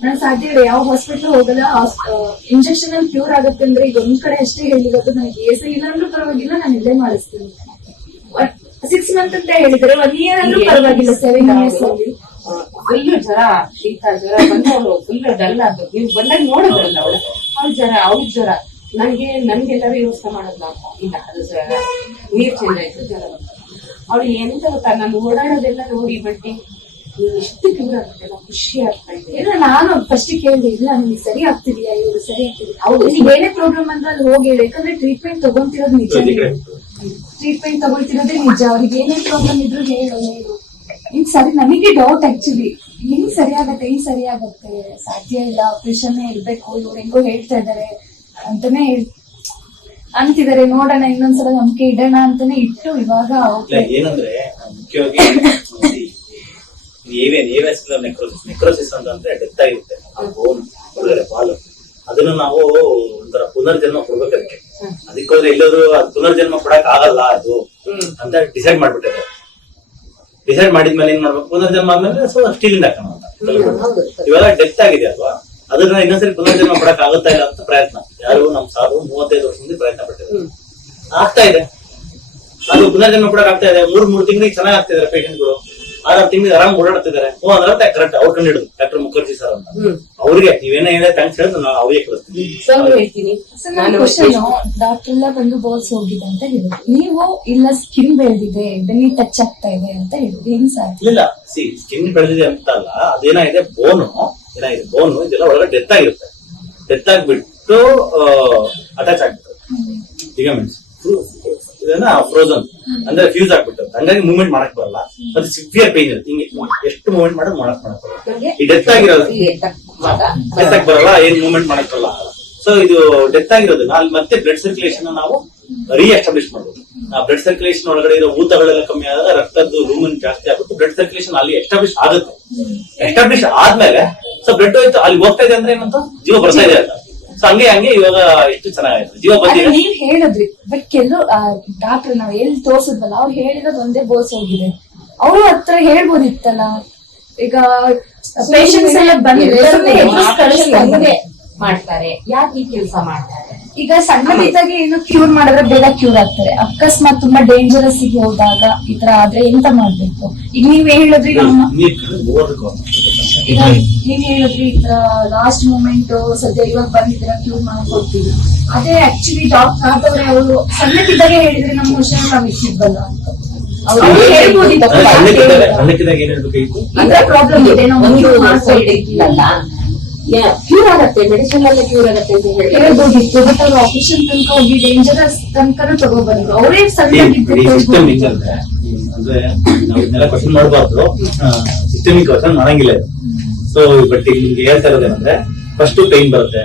ನಾನು ಸಾಧ್ಯ ಯಾವ ಹಾಸ್ಪಿಟಲ್ ಹೋಗಲ್ಲ ಇಂಜೆಕ್ಷನ್ ಅಲ್ಲಿ ಕ್ಯೂರ್ ಆಗುತ್ತೆ ಅಂದ್ರೆ ಈಗ ಒಂದ್ ಕಡೆ ಅಷ್ಟೇ ಹೇಳಿರೋದು ನನಗೆ ಎಸ್ ಇಲ್ಲ ಅಂದ್ರೂ ಪರವಾಗಿಲ್ಲ ನಾನು ಇಲ್ಲೇ ಮಾಡಿಸ್ತೀನಿ. ಸಿಕ್ಸ್ ಮಂತ್ ಅಂತ ಹೇಳಿದ್ರೆ ಒನ್ ಇಯರ್ ಅಂದ್ರೂ ಪರವಾಗಿಲ್ಲ ಸೆವೆನ್ ಇಯರ್ಸ್ ಅಲ್ಲಿ. ಫುಲ್ ಜ್ವರ ಶೀತ ಜ್ವರ ಬಂದವರು ಫುಲ್ ಡಲ್ ಆದ್ರು ನೀವು ಬಂದಾಗ ನೋಡಿದ್ರಲ್ಲ ಅವಳು? ಅವ್ರ ಜ್ವರ ಅವ್ರ ಜ್ವರ. ನನ್ಗೆ ನನ್ಗೆಲ್ಲರೂ ಯೋಚನೆ ಮಾಡೋದ್ಲ ಇಲ್ಲ ಅದು ಜ್ವರ. ನೀರ್ ಚೇಂಜ್ ಆಯ್ತು ಜ್ವರ ಅವಳು ಎಂತ ಗೊತ್ತಾ ನಾನು ಓಡಾಡೋದೆಲ್ಲ ನೋಡಿ ಬಟ್ಟಿ. ಎಷ್ಟು ಆಗ್ತಿಲ್ಲ ಖುಷಿ ಆಗ್ತಾ ಇದೆ ಏನೋ ನಾನು ಫಸ್ಟ್ ಕೇಳಿದೆ ಇಲ್ಲ ನಿಮ್ಗೆ ಸರಿ ಆಗ್ತಿದ್ಯಾ? ಇವ್ರು ಸರಿ ಆಗ್ತಿದ್ಯಾ? ಹೌದು ಈಗ ಏನೇ ಪ್ರಾಬ್ಲಮ್ ಅಂದ್ರೆ ಅಲ್ಲಿ ಹೋಗಿ ಹೇಳಿ. ಯಾಕಂದ್ರೆ ಟ್ರೀಟ್ಮೆಂಟ್ ತಗೊಂತಿರೋದು ನಿಜ. ಟ್ರೀಟ್ಮೆಂಟ್ ತಗೊಳ್ತಿರೋದೇ ನಿಜ. ಅವ್ರಿಗೆ ಏನೇ ಪ್ರಾಬ್ಲಮ್ ಇದ್ರು ಹೇಳು ಹೇಳು. ಇನ್ ಸರಿ ನನಗೆ ಡೌಟ್ ಆಕ್ಚುಲಿ ಹೆಂಗ್ ಸರಿ ಆಗತ್ತೆ ಹೆಂಗ್ ಸರಿ ಆಗತ್ತೆ. ಸಾಧ್ಯ ಇಲ್ಲ ಆಪರೇಷನ್ ಇರ್ಬೇಕು. ಇವ್ರು ಹೆಂಗೋ ಹೇಳ್ತಾ ಇದಾರೆ ಅಂತಾನೆ ಅಂತಿದ್ದಾರೆ ನೋಡೋಣ ಇನ್ನೊಂದ್ಸಲ ನಂಬಿಕೆ ಇಡೋಣ ಅಂತಾನೆ ಇಟ್ಟು ಇವಾಗ ಏನಂದ್ರೆ ಮುಖ್ಯವಾಗಿ <laughs> ಏವೇನ್ ಸಿಂಗಲ್ ನೆಕ್ರೋಸಿಸ್ ನೆಕ್ರೋಸಿಸ್ ಅಂತಂದ್ರೆ ಡೆತ್ ಆಗಿರುತ್ತೆ. ಬೋನ್ ಒಳಗಡೆ ಬಾಲು. ಅದನ್ನ ನಾವು ಒಂಥರ ಪುನರ್ಜನ್ಮ ಕೊಡ್ಬೇಕು ಅದಕ್ಕೆ ಅದಕ್ಕೋದ್ರೆ ಎಲ್ಲರೂ ಅದು ಪುನರ್ಜನ್ಮ ಕೊಡಕ್ ಆಗಲ್ಲ ಅದು ಅಂತ ಡಿಸೈಡ್ ಮಾಡ್ಬಿಟ್ಟಿದ್ದಾರೆ. ಡಿಸೈಡ್ ಮಾಡಿದ್ಮೇಲೆ ಏನ್ ಮಾಡ್ಬೇಕು? ಪುನರ್ಜನ್ಮ ಆದ್ಮೇಲೆ ಸೊ ಸ್ಟೀಲಿಂದ ಹಾಕೋಣ ಅಂತ. ಇವಾಗ ಡೆತ್ ಆಗಿದೆ ಅಲ್ವಾ? ಅದನ್ನ ಇನ್ನೊಂದ್ಸರಿ ಪುನರ್ಜನ್ಮ ಕೊಡಕ್ ಆಗುತ್ತಾ ಇಲ್ಲ ಅಂತ ಪ್ರಯತ್ನ. ಯಾರು ನಮ್ ಸಾರು ಮೂವತ್ತೈದು ವರ್ಷದಿಂದ ಪ್ರಯತ್ನ ಪಟ್ಟಿದ್ದಾರೆ. ಆಗ್ತಾ ಇದೆ. ಅದು ಪುನರ್ಜನ್ಮ ಕೊಡಕ್ ಆಗ್ತಾ ಇದೆ. ಮೂರ್ ಮೂರ್ ತಿಂಗಳಿಗೆ ಚೆನ್ನಾಗ್ ಆಗ್ತಿದ್ದಾರೆ ಪೇಷಂಟ್ಗಳು ಆರಾರು ತಿಂಗಳಿಗೆ ಆರಾಮ್ ಓಡಾಡ್ತಿದ್ದಾರೆ. ಓ ಅಂದ್ರೆ ಕರೆಕ್ಟ್ ಅವ್ರು ಕಂಡು ಹಿಡಿದು ಡಾಕ್ಟರ್ ಮುಖರ್ಜಿ ಸರ್ ಅಂತ. ಅವ್ರಿಗೆ ನೀವೇನ ಹೇಳಿ ಥ್ಯಾಂಕ್ಸ್ ಹೇಳಿದ್ರೆ ನಾವು ಅವ್ರಿಗೆ ಕಳಿಸ್ತೀವಿ ಸರ್ ಹೇಳ್ತೀನಿ. ನಾನು ಕ್ವಶನ್ ಡಾಕ್ಟರ್ ಎಲ್ಲ ಬಂದು ಬೋಲ್ಸ್ ಹೋಗಿದೆ ಅಂತ ಹೇಳಿದ್ರು. ನೀವು ಇಲ್ಲ ಸ್ಕಿನ್ ಬೆಳೆದಿದೆ ಬೆನ್ನಿ ಟಚ್ ಆಗ್ತಾ ಇದೆ ಅಂತ ಹೇಳಿದ್ರು. ಹೆಂಗ್ ಸಾಧ್ಯ ಇಲ್ಲ ಸಿ ಸ್ಕಿನ್ ಬೆಳೆದಿದೆ ಅಂತ ಅಲ್ಲ ಅದೇನಾಗಿದೆ? ಬೋನು ಏನಾಗಿದೆ? ಬೋನು ಇದೆಲ್ಲ ಒಳಗಡೆ ಡೆತ್ ಆಗಿರುತ್ತೆ. ಡೆತ್ ಆಗ್ಬಿಟ್ಟು ಅಟ್ಯಾಚ್ ಆಗ್ಬಿಟ್ಟು ಲಿಗಮೆಂಟ್ಸ್ ಇದನ್ನ ಫ್ರೋಜನ್ ಅಂದ್ರೆ ಫ್ಯೂಸ್ ಆಗ್ಬಿಟ್ಟು ಹಂಗಾಗಿ ಮೂವ್ಮೆಂಟ್ ಮಾಡಕ್ ಅದು ಸಿವಿಯರ್ ಪೇನ್ ಇರುತ್ತೆ ಹಿಂಗೆ ಎಷ್ಟು ಮೂವ್ಮೆಂಟ್ ಮಾಡೋದು ಮಾಡಕ್ ನಮ್ಗೆ ಈ ಡೆತ್ ಆಗಿರೋದು. ಡೆತ್ ಆಗಿ ಬರಲ್ಲ. ಏನ್ ಮೂವ್ಮೆಂಟ್ ಮಾಡಕ್ ಬರಲ್ಲ. ಸೊ ಇದು ಡೆತ್ ಆಗಿರೋದನ್ನ ಅಲ್ಲಿ ಮತ್ತೆ ಬ್ಲಡ್ ಸರ್ಕ್ಯುಲೇಷನ್ ನಾವು ರೀ ಎಸ್ಟಾಬ್ಲಿಷ್ ಮಾಡ್ಬೋದು. ಆ ಬ್ಲಡ್ ಸರ್ಕ್ಯುಲೇಷನ್ ಒಳಗಡೆ ಇರೋ ಊತಗಳೆಲ್ಲ ಕಮ್ಮಿ ಆದಾಗ ರಕ್ತದ್ದು ರೂಮನ್ ಜಾಸ್ತಿ ಆಗುತ್ತೆ ಬ್ಲಡ್ ಸರ್ಕ್ಯುಲೇಷನ್ ಅಲ್ಲಿ ಎಸ್ಟಾಬ್ಲಿಷ್ ಆಗುತ್ತೆ. ಎಸ್ಟಾಬ್ಲಿಷ್ ಆದ್ಮೇಲೆ ಸೊ ಬ್ಲಡ್ ಹೋಯ್ತು ಅಲ್ಲಿ ಹೋಗ್ತಾ ಇದೆ ಅಂದ್ರೆ ಏನಂತ? ಜೀವ ಬರ್ತಾ ಇದೆ ಅಂತ. ಸೊ ಹಂಗೆ ಹಂಗೆ ಇವಾಗ ಎಷ್ಟು ಚೆನ್ನಾಗಿದೆ ಜೀವ ಬಂದಿದೆ. ನೀವ್ ಹೇಳಿದ್ರಿ ಬಟ್ ಕೆಲವು ಡಾಕ್ಟರ್ ನಾವ್ ಎಲ್ಲಿ ತೋರ್ಸಿದ್ವಲ್ಲ ಅವ್ರು ಹೇಳಿರೋದ್ ಒಂದೇ ಬೋಸ್ ಹೋಗಿದೆ. ಅವ್ರು ಹತ್ರ ಹೇಳ್ಬೋದಿತ್ತಲ್ಲ? ಈಗ ಪೇಷಂಟ್ಸ್ ಎಲ್ಲ ಎಬ್ಬಿಸ್ ಮಾಡ್ತಾರೆ. ಯಾಕೆ ಈ ಕೆಲಸ ಮಾಡ್ತಾರೆ? ಈಗ ಸಣ್ಣದಿದ್ದಾಗೆ ಏನು ಕ್ಯೂರ್ ಮಾಡಿದ್ರೆ ಬೇಗ ಕ್ಯೂರ್ ಆಗ್ತಾರೆ. ಅಕಸ್ಮಾತ್ ತುಂಬಾ ಡೇಂಜರಸ್ಗೆ ಹೋದಾಗ ಈ ತರ ಆದ್ರೆ ಎಂತ ಮಾಡ್ಬೇಕು? ಈಗ ನೀವ್ ಹೇಳಿದ್ರಿ ಈಗ ನೀವ್ ಹೇಳಿದ್ರಿ ಈ ತರ ಲಾಸ್ಟ್ ಮೂಮೆಂಟ್ ಸದ್ಯ ಇವಾಗ ಬಂದಿದ್ರ ಕ್ಯೂರ್ ಮಾಡ್ಕೊಡ್ತೀವಿ ಅದೇ ಆಕ್ಚುಲಿ ಡಾಕ್ಟರ್ ಆದವ್ರೆ ಅವರು ಸಣ್ಣದಿದ್ದಾಗೆ ಹೇಳಿದ್ರೆ ನಮ್ಮ ವರ್ಷ ನಾವ್ ಇಟ್ಟಿದ್ವಲ್ಲ ಅಂತ. ಅವ್ರು ಹೇಳ್ಬೋದಿತ್ತು ಅದೇ ಸಣ್ಣಕ್ಕಿದ್ದಾಗ ಸಣ್ಣಕ್ಕಿದ್ದಾಗ ಏನ್ ಹೇಳ್ಬೇಕಾಗಿತ್ತು ಇದ್ರ ಪ್ರಾಬ್ಲಮ್ ಇದೆ ನಾವು ಮಾಡ್ಕೊಡ್ತೀವಿ ಇಲ್ಲಲ್ಲ ಕ್ಯೂರ್ ಆಗತ್ತೆ ಮೆಡಿಸಿನ್ ಎಲ್ಲ ಕ್ಯೂರ್ ಆಗತ್ತೆ ಅಂತ ಹೇಳಿ ಹೇಳ್ಬೋದಿತ್ತು ಬಟ್ ಅವ್ರು ಆಪರೇಷನ್ ತನಕ ಹೋಗಿ ಡೇಂಜರಸ್ ತನಕನೂ ತಗೋಬಂದ್ರು. ಅವರೇ ಹೇಳ್ಬೋದಿತ್ತು ಅಂದ್ರೆ ನಾವು ಇದನ್ನೆಲ್ಲ ಕ್ವಶನ್ ಮಾಡಬಾರ್ದು. ಸಿಸ್ಟಮಿಕ್ ಕ್ವಶನ್ ಮಾಡಂಗಿಲ್ಲ ಸೊ ಬಟ್ ಈಗ ನಿಮ್ಗೆ ಹೇಳ್ತಾ ಇರೋದೇನಂದ್ರೆ ಫಸ್ಟ್ ಪೈನ್ ಬರುತ್ತೆ.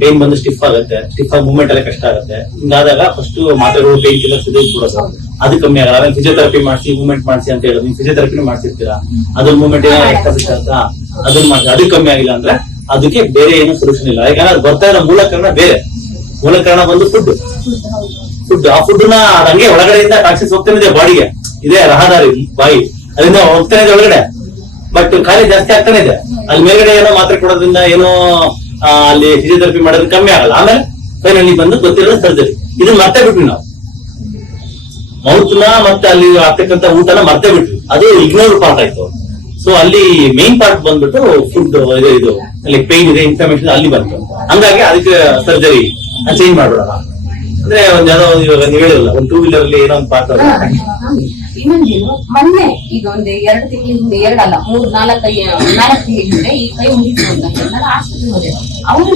ಪೈನ್ ಬಂದು ಸ್ಟಿಫ್ ಆಗುತ್ತೆ. ಸ್ಟಿಫ್ ಆಗಿ ಮೂವ್ಮೆಂಟ್ ಎಲ್ಲ ಕಷ್ಟ ಆಗುತ್ತೆ. ಹಿಂಗಾದಾಗ ಫಸ್ಟ್ ಮಾತ್ರೆಗಳು ಪೈನ್ ಕಿಲ್ಲರ್ ಬಿಡೋದು ಅದು ಕಮ್ಮಿ ಆಗಲ್ಲ. ಆಮೇಲೆ ಫಿಸಿಯೋಥೆರಪಿ ಮಾಡಿಸಿ ಮೂವ್ಮೆಂಟ್ ಮಾಡಿಸಿ ಅಂತ ಹೇಳೋದು ನೀವು ಫಿಸಿಯೋಥೆರಪಿನೂ ಮಾಡ್ತಿರ್ತೀರಾ? ಅದ್ರ ಮೂವ್ಮೆಂಟ್ ಏನೋ ಅಂತ ಅದನ್ನ ಮಾಡಿ ಅದು ಕಮ್ಮಿ ಆಗಿಲ್ಲ ಅಂದ್ರೆ ಅದಕ್ಕೆ ಬೇರೆ ಏನು ಸೊಲ್ಯೂಷನ್ ಇಲ್ಲ. ಯಾಕಂದ್ರೆ ಅದು ಬರ್ತಾ ಇರೋ ಮೂಲ ಕಾರಣ ಬೇರೆ. ಮೂಲ ಕಾರಣ ಬಂದು ಫುಡ್ ಫುಡ್ ಆ ಫುಡ್ನ ಹಂಗೆ ಒಳಗಡೆಯಿಂದ ಟಾಕ್ಸಿಸ್ ಹೋಗ್ತಾನೆ ಇದೆ ಬಾಡಿಗೆ. ಇದೆ ರಹದಾರಿ ಬಾಯಿ. ಅದರಿಂದ ಹೋಗ್ತಾನೆ ಇದೆ ಒಳಗಡೆ. ಬಟ್ ಖಾಲಿ ಜಾಸ್ತಿ ಆಗ್ತಾನೆ ಇದೆ. ಅಲ್ಲಿ ಮೇಲ್ಗಡೆ ಏನೋ ಮಾತ್ರೆ ಕೊಡೋದ್ರಿಂದ ಏನೋ ಅಲ್ಲಿ ಫಿಸಿಯೋಥೆರಪಿ ಮಾಡೋದ್ರಿಂದ ಕಮ್ಮಿ ಆಗಲ್ಲ. ಆಮೇಲೆ ಫೈನಲಿ ಬಂದು ಗೊತ್ತಿರೋದು ಸರ್ಜರಿ ಇದನ್ನ ಮತ್ತೆ ಬಿಟ್ವಿ ನಾವು. ಮೌತ್ನ ಮತ್ತೆ ಅಲ್ಲಿ ಆಗ್ತಕ್ಕಂಥ ಊಟನ ಮರ್ತೇ ಬಿಟ್ರು. ಅದು ಇಗ್ನೋರ್ ಪಾರ್ಟ್ ಆಯ್ತು. ಸೊ ಅಲ್ಲಿ ಮೇನ್ ಪಾರ್ಟ್ ಬಂದ್ಬಿಟ್ಟು ಫುಡ್ ಇದು ಇದು, ಅಲ್ಲಿ ಪೇನ್ ಇದೆ ಇನ್ಫಾರ್ಮೇಶನ್ ಅಲ್ಲಿ ಬಂತು. ಹಂಗಾಗಿ ಅದಕ್ಕೆ ಸರ್ಜರಿ ಚೇಂಜ್ ಮಾಡೋಣ ಅಂದ್ರೆ ಒಂದ್ ಯಾವ್ದೋ ಇವಾಗ ನೀವು ಹೇಳಿಲ್ಲ ಒಂದ್ ಟೂ ವೀಲರ್ ಅಲ್ಲಿ ಏನೋ ಒಂದು ಪಾರ್ಟ್ ಮೊನ್ನೆ ಒಂದ್ ಎರಡು ತಿಂಗಳ ಹಿಂದೆ, ಎರಡಲ್ಲ, ಮೂರ್ ನಾಲ್ಕು ನಾಲ್ಕು ತಿಂಗಳ ಹಿಂದೆ ಈ ಕೈ ನಾನು ಆಸ್ಪತ್ರೆ ಹೋದೆ. ಅವರು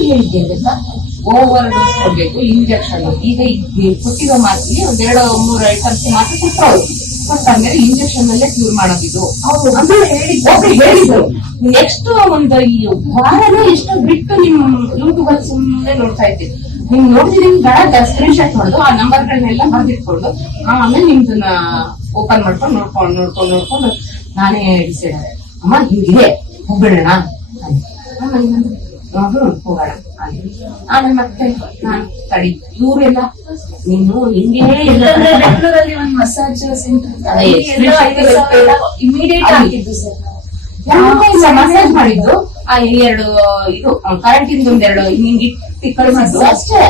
ಗೊತ್ತಾ ಓವರ್ ಡೋಸ್ ಕೊಡ್ಬೇಕು ಇಂಜೆಕ್ಷನ್ ಈಗ ಕೊಟ್ಟಿರೋ ಮಾತಿಗೆ ಒಂದೆರಡು ಮೂರು ಐಟಮ್ಸ್ ಮಾತ್ರ ಕೊಟ್ಟರು ಕೊಟ್ಟಾದ್ಮೇಲೆ ಇಂಜೆಕ್ಷನ್ ಅಲ್ಲೇ ಕ್ಯೂರ್ ಮಾಡೋದಿದು ಅವ್ರು ಅಂದ್ರೆ ಹೇಳಿದ್ರು ನೆಕ್ಸ್ಟ್ ಒಂದು ಈ ವಾರನೇ ಎಷ್ಟು ಬಿಟ್ಟು ನಿಮ್ ಯೂಟ್ಯೂಬ್ ಅಲ್ಲಿ ಸುಮ್ಮನೆ ನೋಡ್ತಾ ಇದ್ದೆ ನಿಮ್ ನೋಡಿದ್ರೆ ಗಳ ಸ್ಕ್ರೀನ್ ಶಾಟ್ ಮಾಡುದು ಆ ನಂಬರ್ ಗಳನ್ನೆಲ್ಲ ಬರ್ದಿಟ್ಕೊಂಡು ಆಮೇಲೆ ನಿಮ್ದನ್ನ ಓಪನ್ ಮಾಡ್ಕೊಂಡು ನೋಡ್ಕೊಂಡು ನೋಡ್ಕೊಂಡು ನೋಡ್ಕೊಂಡು ನಾನೇ ಡಿಸೈಡ್ ಅಮ್ಮ ಹಿಂಗಿದೆ. ಹೋಗ್ಬಿಡೋಣ. ಹೋಗೋಣ ಆಮೇಲೆ ಮತ್ತೆ ನಾನು ತಡಿ. ಇವರೆಲ್ಲ ನೀನು ಹಿಂಗೆ ಬೆಂಗಳೂರಲ್ಲಿ ಒಂದು ಮಸಾಜ್ ಸೆಂಟರ್ ಇಮಿಡಿಯೇಟ್ ಆಗಿದ್ದು ಸರ್. ಮಸಾಜ್ ಮಾಡಿದ್ದು. ಆ ಎರಡು ಇದು ಕರೆಂಟ್ ಇಂದ ಒಂದೆರಡು ಹಿಂಗ್ ಇಟ್ಟು ಅಷ್ಟೇ.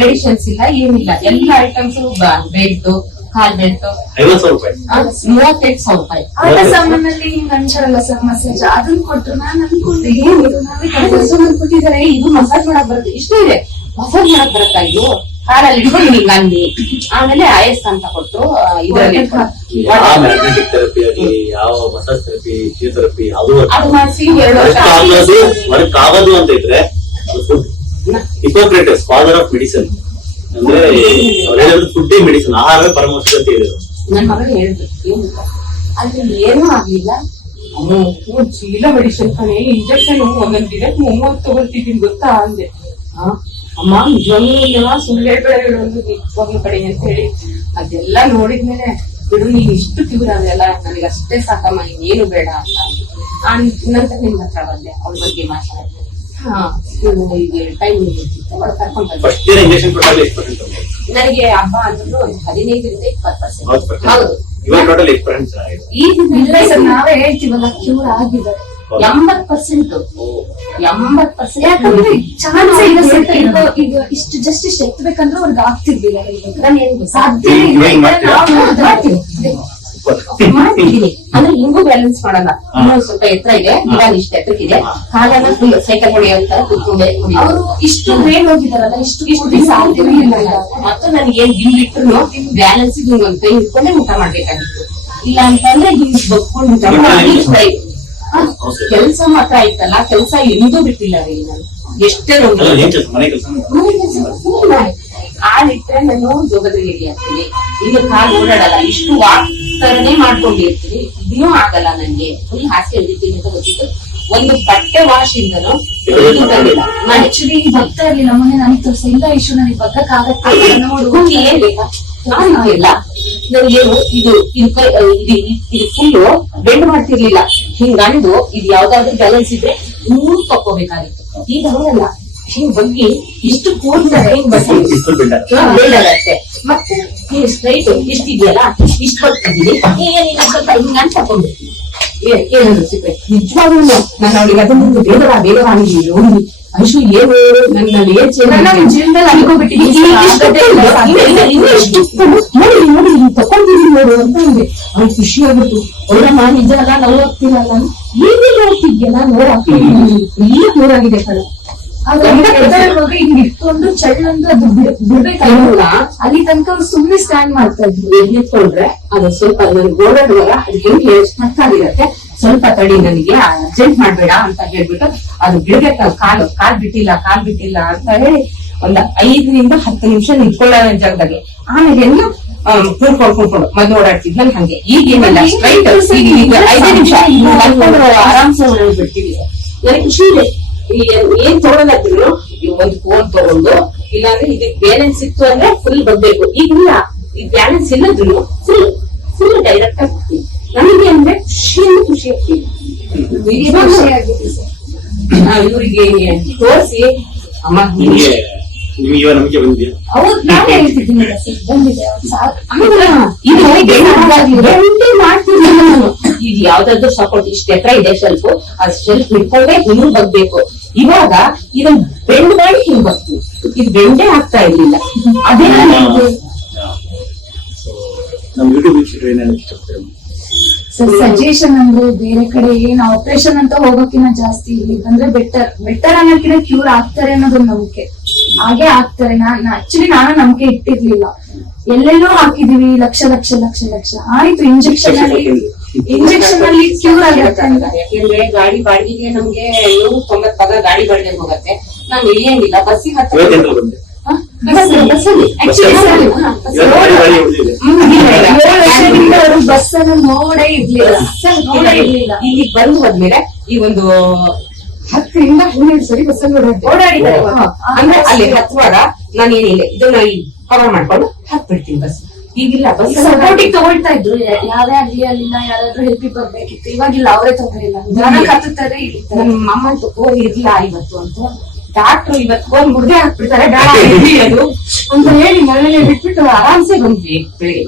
ಮೆಡಿಸಿನ್ಸ್ ಇಲ್ಲ ಏನಿಲ್ಲ. ಎಲ್ಲ ಐಟಮ್ಸ್ ಬೆಲ್ಟ್ ಕಾಲ್ ಬೆಲ್ಟ್ ಐವತ್ತು ಸಾವಿರ ರೂಪಾಯಿ. ಮೂವತ್ತೈದು ಸಾವಿರ ರೂಪಾಯಿ. ಆಟ ಸಾಮಾನಲ್ಲಿ ಹಿಂಗ್ ಸರ್ ಮಸಾಜ್ ಅದನ್ನ ಕೊಟ್ರು ನಾನ್ ಅನ್ಕೊಂಡೆ ಏನು ಏನು ನಾವೇ ಅದು ಕೊಟ್ಟಿದ್ದಾರೆ ಇದು ಮಸಾಜ್ ಮಾಡಕ್ ಬರುತ್ತೆ. ಇಷ್ಟೇ ಇದೆ. ಮಸಾಜ್ ಮಾಡಕ್ ಬರುತ್ತಾ ಇದು? ಕಾಲಲ್ಲಿ ಇಟ್ಕೊಂಡು ಹಿಂಗ್ ಅಂದಿ ಆಮೇಲೆ ಆಯಸ್ ಅಂತ ಕೊಟ್ಟು ಆ, ಇದ್ರಲ್ಲಿ ಯಾವ ಮ್ಯಾಗ್ನೆಟಿಕ್ ಥೆರಪಿ ಆಗಲಿ ಯಾವ ಮಸಾಜ್ ಥೆರಪಿ ಫಿಸಿಯೋಥೆರಪಿ ಅದು ಅದು ಮಾಡಿಸಿ ಎರಡು ವರ್ಷ ವರ್ಕ್ ಆಗೋದು ವರ್ಕ್ ಆಗೋದು ಅಂತ ಇದ್ರೆ ಹಿಪೋಕ್ರೇಟಸ್ ಫಾದರ್ ಆಫ್ ಮೆಡಿಸಿನ್ ಅಂದ್ರೆ ಅವ್ರು ಹೇಳಿದ್ರು ಫುಡ್ ಮೆಡಿಸಿನ್ ಆಹಾರವೇ ಪರಮೌಷಧ ಅಂತ ಹೇಳಿದ್ರು. ನನ್ನ ಮಗಳು ಹೇಳಿದ್ರು ಅಲ್ಲಿ ಏನೂ ಆಗ್ಲಿಲ್ಲ. ಅಮ್ಮ ಚೀಲ ಮೆಡಿಸಿನ್ ಕಣೆ ಇಂಜೆಕ್ಷನ್ ಒಂದೊಂದ್ ದಿನಕ್ಕೆ ಮೂವತ್ತು ತಗೊಳ್ತಿದ್ದೀನಿ, ಗೊತ್ತಾ? ಅಂದೆ. ಅಮ್ಮ, ನಿಜವಾಗ್ಲೂ ಸುಳ್ಳು ಹೇಳೋದು ನಿಜವಾಗ್ಲೂ ಕಡೆ ಅಂತ ಹೇಳಿ. ಅದೆಲ್ಲ ನೋಡಿದ್ಮೇಲೆ, ಬಿಡು, ನೀನ್ ಇಷ್ಟು ತೀವ್ರ ಅದೆಲ್ಲ ನನಗೆ ಅಷ್ಟೇ ಸಾಕಮ್ಮ ನೀನೇನು ಬೇಡ ಅಂತ. ಆ ನಂತರ ನಿಮ್ ಹತ್ರ ಬಂದೆ ಅವ್ರ ಬಗ್ಗೆ ಮಾತಾಡಿದೆ. ಫಸ್ಟ್ ಇಯರ್ ಇಂಜೆಕ್ಷನ್ ಕೊಟ್ಟಾಗ ಎಷ್ಟು ಪರ್ಸೆಂಟ್ ನನಗೆ ಹಬ್ಬ ಅಂದ್ರು ಒಂದು ಹದಿನೈದರಿಂದ ಇಪ್ಪತ್ತು ಪರ್ಸೆಂಟ್ ಹೌದು ಹೌದು. ಇವಾಗ ಟೋಟಲ್ ಎಷ್ಟು ಪರ್ಸೆಂಟ್ ಚೆನ್ನಾಗಿದೆ ಈ ಇಲ್ಲ ಸರ್ ನಾವೇ ಹೇಳ್ತೀವಲ್ಲ ಕ್ಯೂರ್ ಆಗಿದ್ದಾರೆ ಎಂಬತ್ ಪರ್ಸೆಂಟ್. ಎಂಬತ್ ಪರ್ಸೆಂಟ್. ಯಾಕಂದ್ರೆ ಚಾನ್ಸ್ ಈಗ ಈಗ ಇಷ್ಟು ಜಸ್ಟ್ ಇಷ್ಟು ಎತ್ತಬೇಕಂದ್ರೆ ಅವ್ರಿಗೆ ಆಗ್ತಿರ್ಲಿಲ್ಲ. ನಾನು ಏನ್? ಸಾಧ್ಯ ಇಲ್ಲ ಈಗ ನಾವು ಮಾಡ್ತೀನಿ. ಬ್ಯಾಲೆನ್ಸ್ ಮಾಡಲ್ಲ. ಇನ್ನೊಂದು ಸ್ವಲ್ಪ ಎತ್ತರ ಇದೆ ಇವಾಗ ಇಷ್ಟ ಎತ್ತಿದೆ ಕಾಲನ್ನ ಫುಲ್ ಸೈಕಲ್ ಅಂತ ಕೂತ್ಕೊಂಡೆ ಅವರು ಇಷ್ಟು ಮೇಲ್ ಹೋಗಿದಾರಲ್ಲ ಇಷ್ಟು ಇಷ್ಟು ಸಾಧ್ಯವೇ ಇಲ್ಲ ಮತ್ತೆ ನನಗೆ ಏನ್ ಗಿಂಬಿಟ್ರು ಬ್ಯಾಲೆನ್ಸ್ ಹಿಂಗ್ ಒಂದ್ ಕೈ ಹಿಡ್ಕೊಂಡೆ ಊಟ ಮಾಡ್ಬೇಕಾಗಿತ್ತು. ಇಲ್ಲ ಅಂತಂದ್ರೆ ಹಿಂಗ್ ಬಗ್ಕೊಂಡು ಊಟ ಮಾಡಿ. ಕೆಲಸ ಮಾತ್ರ ಆಯ್ತಲ್ಲ ಕೆಲಸ ಎಂದೂ ಬಿಟ್ಟಿಲ್ಲ ರೀ ನಾನು. ಎಷ್ಟೇ ಆ ನಿಟ್ಟಿನಲ್ಲಿ ನಾನು ಜೋಗದಲ್ಲಿ ಆಗ್ತೀನಿ ಇಲ್ಲಿ ಕಾಲು ಓಡಾಡಲ್ಲ ಇಷ್ಟು ವಾಕ್ ತರನೇ ಮಾಡ್ಕೊಂಡಿರ್ತೀವಿ. ಇದೂ ಆಗಲ್ಲ ನನ್ಗೆ ಫುಲ್ ಹಾಸಿಗೆ ಹಿಡಿತೀನಿ ಅಂತ ಗೊತ್ತಿತ್ತು. ಒಂದು ಬಟ್ಟೆ ವಾಶ್ ಇಂದನು ಆಕ್ಚುಲಿ ಬರ್ತಾ ಇರ್ಲಿಲ್ಲ ಮೊನ್ನೆ ನನಗೆ ತೋರಿಸ. ಇಲ್ಲ ಇಶ್ಯೂ ನನಗೆ ಬಗ್ಗಕ್ ಆಗತ್ತೆ ನೋಡು. ಏನ್ ಬೇಕಾ? ನಾನು ಇಲ್ಲ. ನನಗೆ ಇದು ಇದು ಕೈ ಇದು ಫುಲ್ಲು ಬೆಂಡ್ ಮಾಡ್ತಿರ್ಲಿಲ್ಲ. ಹಿಂಗಂದು ಇದು ಯಾವ್ದಾದ್ರು ಬ್ಯಾಲೆನ್ಸ್ ಇದ್ರೆ ನೂರು ತಕ್ಕೋಬೇಕಾಗಿತ್ತು ಈಗ ಹಂಗಲ್ಲ. ಹಿಂಗ್ ಬಗ್ಗೆ ಇಷ್ಟು ಕೂರ್ತಾರೆ. ಹಿಂಗ್ ಬರ್ತೀನಿ ನೀವು ಸ್ಟ್ರೈಟ್ ಇಷ್ಟಿದೆಯಲ್ಲ ಇಷ್ಟು ಬರ್ತಿದ್ದೀನಿ ಈಗ ನೀನು ಸ್ವಲ್ಪ ಹಿಂಗ ಅಂತ ಏನಾದ್ರು ಏನು ಸಿಪ್ಪೆ ನಿಜವಾಗ್ಲೂ ನಾನು ಅವಳಿಗೆ ಅದನ್ನ ಬೇಡವಾ ಬೇಡವಾ ನೀವು ನೋಡಿ ಐಶು ಏನು ನನ್ನ ಜೀವನದಲ್ಲಿ ಅನ್ಕೋಬಿಟ್ಟಿದ್ದೀನಿ ನೋಡಿ ತಗೊಂಡಿದ್ದೀನಿ ನೋಡು ಅಂತ ಅಂದೆ ಅವ್ಳು ಖುಷಿ ಆಗ್ಬಿಟ್ಟು ಒಳ್ಳೆಮ್ಮ ನಿಜ ಅಲ್ಲ ನಾವು ಈಗಲೇ ನೋಡ್ತಿದ್ಯಲ್ಲ ನೋಡಿ ಫುಲ್ ನೂರಾಗಿದೆ ಕಣ ಹಿಂಗ್ ಇಟ್ಕೊಂಡು ಚಳ್ಳಂದು ಅದು ಬಿಡ್- ಬಿಡ್ಬೇಕಾಗಿಲ್ಲ. ಅಲ್ಲಿ ತನಕ ಅವ್ರು ಸುಮ್ನೆ ಸ್ಟ್ಯಾಂಡ್ ಮಾಡ್ತಾ ಇದ್ರು. ನಿಂತ್ಕೊಂಡ್ರೆ ಅದು ಸ್ವಲ್ಪ ನನ್ ಓಡಾಡುವಾಗ ಅದು ಹೆಂಗೆ ಸ್ಟಕ್ ಆಗಿರತ್ತೆ ಸ್ವಲ್ಪ ತಡಿ ನನಗೆ ಅರ್ಜೆಂಟ್ ಮಾಡ್ಬೇಡ ಅಂತ ಹೇಳ್ಬಿಟ್ಟು ಅದು ಬಿಡ್ಬೇಕಲ್ಲ ಕಾಲು ಕಾಲ್ ಬಿಟ್ಟಿಲ್ಲ ಕಾಲ್ ಬಿಟ್ಟಿಲ್ಲ ಅಂತ ಹೇಳಿ ಒಂದ್ ಐದರಿಂದ ಹತ್ತು ನಿಮಿಷ ನಿಂತ್ಕೊಳ್ಳೋ ಜಾಗದಲ್ಲಿ ಆಮೇಲೆ ಎಲ್ಲ ಕೂಡ್ಕೊಂಡು ಕೂಡ್ಕೊಂಡು ಮೊದ್ಲು ಓಡಾಡ್ತಿದ್ನಲ್ಲ ಹಂಗೆ. ಈಗ ಏನಿಲ್ಲ ಸ್ಟ್ರೈಟ್ ಐದೇ ನಿಮಿಷ. ಆರಾಮ್ಸೆ ಓಡಾಡ್ಬಿಡ್ತೀವಿ. ನನಗೆ ಖುಷಿ ಇದೆ ಈಗ ಏನ್ ಈ ಒಂದು ಫೋನ್ ತಗೊಂಡು ಇಲ್ಲಾಂದ್ರೆ ಇದಕ್ ಬ್ಯಾಲೆನ್ಸ್ ಇತ್ತು ಅಂದ್ರೆ ಫುಲ್ ಬರ್ಬೇಕು. ಈಗ ಇಲ್ಲ ಈ ಬ್ಯಾಲೆನ್ಸ್ ಇಲ್ಲದ್ರು ಫುಲ್ ಫುಲ್ ಡೈರೆಕ್ಟ್ ಆಗ್ತೀವಿ ನಮಗೆ ಅಂದ್ರೆ ಖುಷಿ ಅಂದ್ರೆ ಖುಷಿ ಆಗ್ತೀವಿ ಇವ್ರಿಗೆ ತೋರಿಸಿ. ಅಮ್ಮ ನಿಮಗೆ ನಿಮಗೆ ಬಂದಿದ್ಯಾ? ಅವ್ರು ಹೇಳ್ತಿದ್ದೀನಿ ಬಂದಿದೆ. ಇದು ಮಾಡ್ತಿದ್ದೀನಿ ನಾನು. ಇದು ಯಾವ್ದಾದ್ರು ಸಪೋರ್ಟ್ ಇಷ್ಟ ಎತ್ತರ ಇದೆ ಶೆಲ್ಫ್ ಆ ಶೆಲ್ಫ್ ಹಿಡ್ಕೊಂಡೆ ಹಿಂಗ್ ಬಗ್ಬೇಕು ಇವಾಗ ಇದನ್ನ ಬೆಂಡ್ ಮಾಡಿ ಹಿಂಗ್ ಬರ್ತೀನಿ ಇದು ಬೆಂಡೇ ಆಗ್ತಾ ಇರ್ಲಿಲ್ಲ. ಅದೇ ಸರ್ ಸಜೆಷನ್ ಅಂದ್ರೆ ಬೇರೆ ಕಡೆ ಏನ್ ಆಪರೇಷನ್ ಅಂತ ಹೋಗೋಕಿನ್ನ ಜಾಸ್ತಿ ಇಲ್ಲಿ ಬಂದ್ರೆ ಬೆಟರ್ ಬೆಟರ್ ಅನ್ನೋಕಿನ ಕ್ಯೂರ್ ಆಗ್ತಾರೆ ಅನ್ನೋದೊಂದು ನಂಬಿಕೆ. ಹಾಗೆ ಆಗ್ತಾರೆ. ನಾನ್ ಆಕ್ಚುಲಿ ನಾನು ನಂಬಿಕೆ ಇಟ್ಟಿರ್ಲಿಲ್ಲ. ಎಲ್ಲೆಲ್ಲೋ ಹಾಕಿದೀವಿ ಲಕ್ಷ ಲಕ್ಷ ಲಕ್ಷ ಲಕ್ಷ. ಆಯ್ತು ಇಂಜೆಕ್ಷನ್ ಅಲ್ಲಿ ಇಂಜೆಕ್ಷನ್ ಅಲ್ಲಿ ಕ್ಯೂರ್ ಯಾಕಂದ್ರೆ ಯಾಕೆಂದ್ರೆ ಗಾಡಿ ಬಾಡಿಗೆಗೆ ನಮ್ಗೆ ನೂರ ತೊಂಬತ್ ಪದ ಗಾಡಿ ಬಾಡಿಗೆ ಹೋಗತ್ತೆ. ನಾವ್ ಇಳಿಯಂಗಿಲ್ಲ. ಬಸ್ಸಿಗೆ ಹತ್ತಿರ ಬಸ್ ಅನ್ನು ನೋಡೇ ಇರ್ಲಿಲ್ಲ. ನೋಡೇ ಇರ್ಲಿಲ್ಲ. ಇಲ್ಲಿ ಬಂದು ಹೋದ್ಮೇಲೆ ಈ ಒಂದು ಹತ್ತರಿಂದ ಹನ್ನೆರಡು ಸರಿ ಬಸ್ ಓಡಾಡಿದ್ದಾರೆ. ಅಂದ್ರೆ ಅಲ್ಲಿ ಹತ್ತುವಾಗ ನಾನು ಏನಿಲ್ಲ ಇದನ್ನ ಕವರ್ ಮಾಡ್ಕೊಂಡು ಹತ್ಬಿಡ್ತೀನಿ ಬಸ್ ಈಗಿಲ್ಲ ಬಸ್ ಸಪೋರ್ಟಿಗೆ ತಗೊಳ್ತಾ ಇದ್ರು. ಯಾರೇ ಆಗ್ಲಿ ಅಲ್ಲಿಂದ ಯಾರಾದ್ರೂ ಹೆಲ್ಪಿಗೆ ಬರ್ಬೇಕಿತ್ತು. ಇವಾಗಿಲ್ಲ ಅವರೇ ತೊಂದರೆ ಇಲ್ಲ ಜನ ಕತ್ತುತ್ತಾರೆ ನನ್ನ ಮಾಮ ಫೋನ್ ಇರ್ಲಿಲ್ಲ ಇವತ್ತು ಅಂತ. ಡಾಕ್ಟ್ರು ಇವತ್ತು ಫೋನ್ ಮುರ್ದೆ ಹಾಕ್ಬಿಡ್ತಾರೆ. ಬೇಡ <laughs> ಇರ್ಲಿ ಅದು ಅಂತ ಹೇಳಿ ಮನೇಲಿ ಬಿಟ್ಬಿಟ್ಟು ಆರಾಮ್ಸೆ ಬಂದ್ವಿ.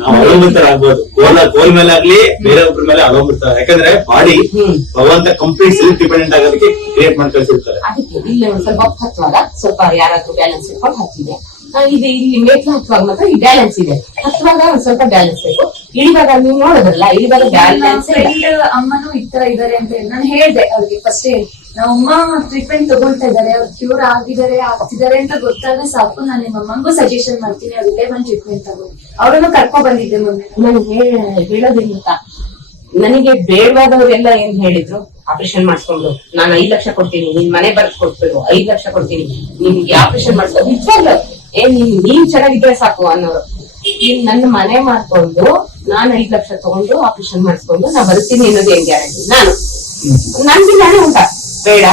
ಅವಲಂಬಿತರಾಗ್ಬೋದು ಕೋಲ ಕೋಲ್ ಮೇಲೆ ಆಗ್ಲಿ ಬೇರೆ ಒಬ್ಬರ ಮೇಲೆ ಅವಲಂಬಿತ ಯಾಕಂದ್ರೆ ಬಾಡಿ ಹ್ಮ್. ಭಗವಂತ ಕಂಪ್ಲೀಟ್ ಸೆಲ್ಫ್ ಡಿಪೆಂಡೆಂಟ್ ಆಗೋದಕ್ಕೆ ಕ್ರಿಯೇಟ್ ಮಾಡಿ ಕಳ್ಸಿರ್ತಾರೆ ಅದಕ್ಕೆ ಇಲ್ಲಿ ಒಂದ್ ಸ್ವಲ್ಪ ಹತ್ತುವಾಗ ಸ್ವಲ್ಪ ಯಾರಾದ್ರೂ ಬ್ಯಾಲೆನ್ಸ್ ಇಟ್ಕೊಂಡು ಹತ್ತಿದೆ ಇದು ಇಲ್ಲಿ ಮೇಟ್ಲು ಹತ್ತುವಾಗ ಮಾತ್ರ ಈ ಬ್ಯಾಲೆನ್ಸ್ ಇದೆ. ಹತ್ತುವಾಗ ಒಂದ್ ಸ್ವಲ್ಪ ಬ್ಯಾಲೆನ್ಸ್ ಬೇಕು. ಇಳಿವಾಗ ನೀವು ನೋಡೋದಲ್ಲ ಇಳಿವಾಗ ಬ್ಯಾಲೆನ್ಸ್ ಅಮ್ಮನು ಈ ತರ ಇದಾರೆ ಅಂತ ಹೇಳಿ ನಾನು ಹೇಳ್ದೆ ಅವ್ರಿಗೆ ಫಸ್ಟ್ ನಮ್ಮ ಅಮ್ಮ ಟ್ರೀಟ್ಮೆಂಟ್ ತಗೊಳ್ತಾ ಇದಾರೆ ಅವ್ರು ಕ್ಯೂರ್ ಆಗಿದ್ದಾರೆ ಆಗ್ತಿದ್ದಾರೆ ಅಂತ ಗೊತ್ತಾದ್ರೆ ಸಾಕು ನಾನು ನಿಮ್ಮ ಅಮ್ಮಂಗೂ ಸಜೆಷನ್ ಮಾಡ್ತೀನಿ ಅವ್ರು ಒಂದ್ ಬಂದು ಟ್ರೀಟ್ಮೆಂಟ್ ತಗೊಳ್ಳಿ. ಅವರನ್ನು ಕರ್ಕೊಂಡ್ ಬಂದಿದ್ದೆ ಮೊನ್ನೆ. ನಾನು ಗೊತ್ತಾ ನನಗೆ ಬೇಡವಾದವರೆಲ್ಲ ಏನ್ ಹೇಳಿದ್ರು? ಆಪರೇಷನ್ ಮಾಡಿಸ್ಕೊಂಡು ನಾನು ಐದ್ ಲಕ್ಷ ಕೊಡ್ತೀನಿ ನಿನ್ ಮನೆ ಬರ್ದ್ ಕೊಡ್ಬೇಕು ಐದ್ ಲಕ್ಷ ಕೊಡ್ತೀನಿ ನಿಮ್ಗೆ ಆಪರೇಷನ್ ಮಾಡಿಸ್ಕೊಂಡು ನಿಜವಾಗ್ಲು ಏನ್ ನೀನ್ ನೀನ್ ಚೆನ್ನಾಗಿದ್ರೆ ಸಾಕು ಅನ್ನೋರು ನೀನ್ ನನ್ನ ಮನೆ ಮಾಡ್ಕೊಂಡು ನಾನ್ ಐದ್ ಲಕ್ಷ ತಗೊಂಡು ಆಪರೇಷನ್ ಮಾಡಿಸ್ಕೊಂಡು ನಾ ಬರ್ತೀನಿ ಅನ್ನೋದು ಏನ್ ಗ್ಯಾರಂಟಿ ನಾನು. ನನ್ಗೆ ನಾನೇ ಉಂಟ. ಬೇಡ.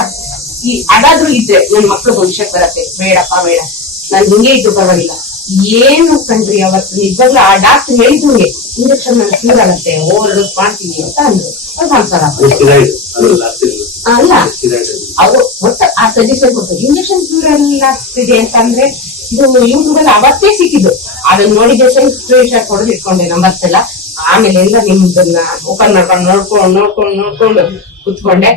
ಈ ಅದಾದ್ರೂ ಇದ್ರೆ ನನ್ ಮಕ್ಳು ಭವಿಷ್ಯಕ್ಕೆ ಬರತ್ತೆ. ಬೇಡಪ್ಪ ಬೇಡ. ನಾನ್ ಹಿಂಗೆ ಇದ್ರು ಪರವಾಗಿಲ್ಲ. ಏನು ಕಂಡ್ರಿ ಅವತ್ತು? ನಿಜವಾಗ್ಲೂ ಆ ಡಾಕ್ಟರ್ ಹೇಳಿದ್ರು ಇಂಜೆಕ್ಷನ್ ನಾನು ಕ್ಯೂರ್ ಆಗತ್ತೆ. ಓವರ್ ಮಾಡ್ತೀನಿ ಅಂತ ಅಂದ್ರು. ಅದು ಸಂಸಾರ. ಅಲ್ಲ. ಅವ್ರು ಒಟ್ಟು ಆ ಸಜೆಷನ್ ಕೊಟ್ಟು ಇಂಜೆಕ್ಷನ್ ಕ್ಯೂರ್ ಆಗ್ತಿದೆ ಅಂತಂದ್ರೆ ಇದು ಯೂಟ್ಯೂಬ್ ಅಲ್ಲಿ ಅವತ್ತೇ ಸಿಕ್ಕಿದ್ದು. ಅದನ್ನ ನೋಡಿದ ಸ್ಕ್ರೀನ್ ಶಾಟ್ ಹೊಡೆದು ಇಟ್ಕೊಂಡೆ ನಂಬರ್ಸ್ ಎಲ್ಲ ಆಮೇಲೆ ಎಲ್ಲ ನಿಮ್ದನ್ನ ಓಪನ್ ಮಾಡ್ಕೊಂಡು ನೋಡ್ಕೊಂಡು ನೋಡ್ಕೊಂಡು ನೋಡ್ಕೊಂಡು ಕುತ್ಕೊಂಡೆ.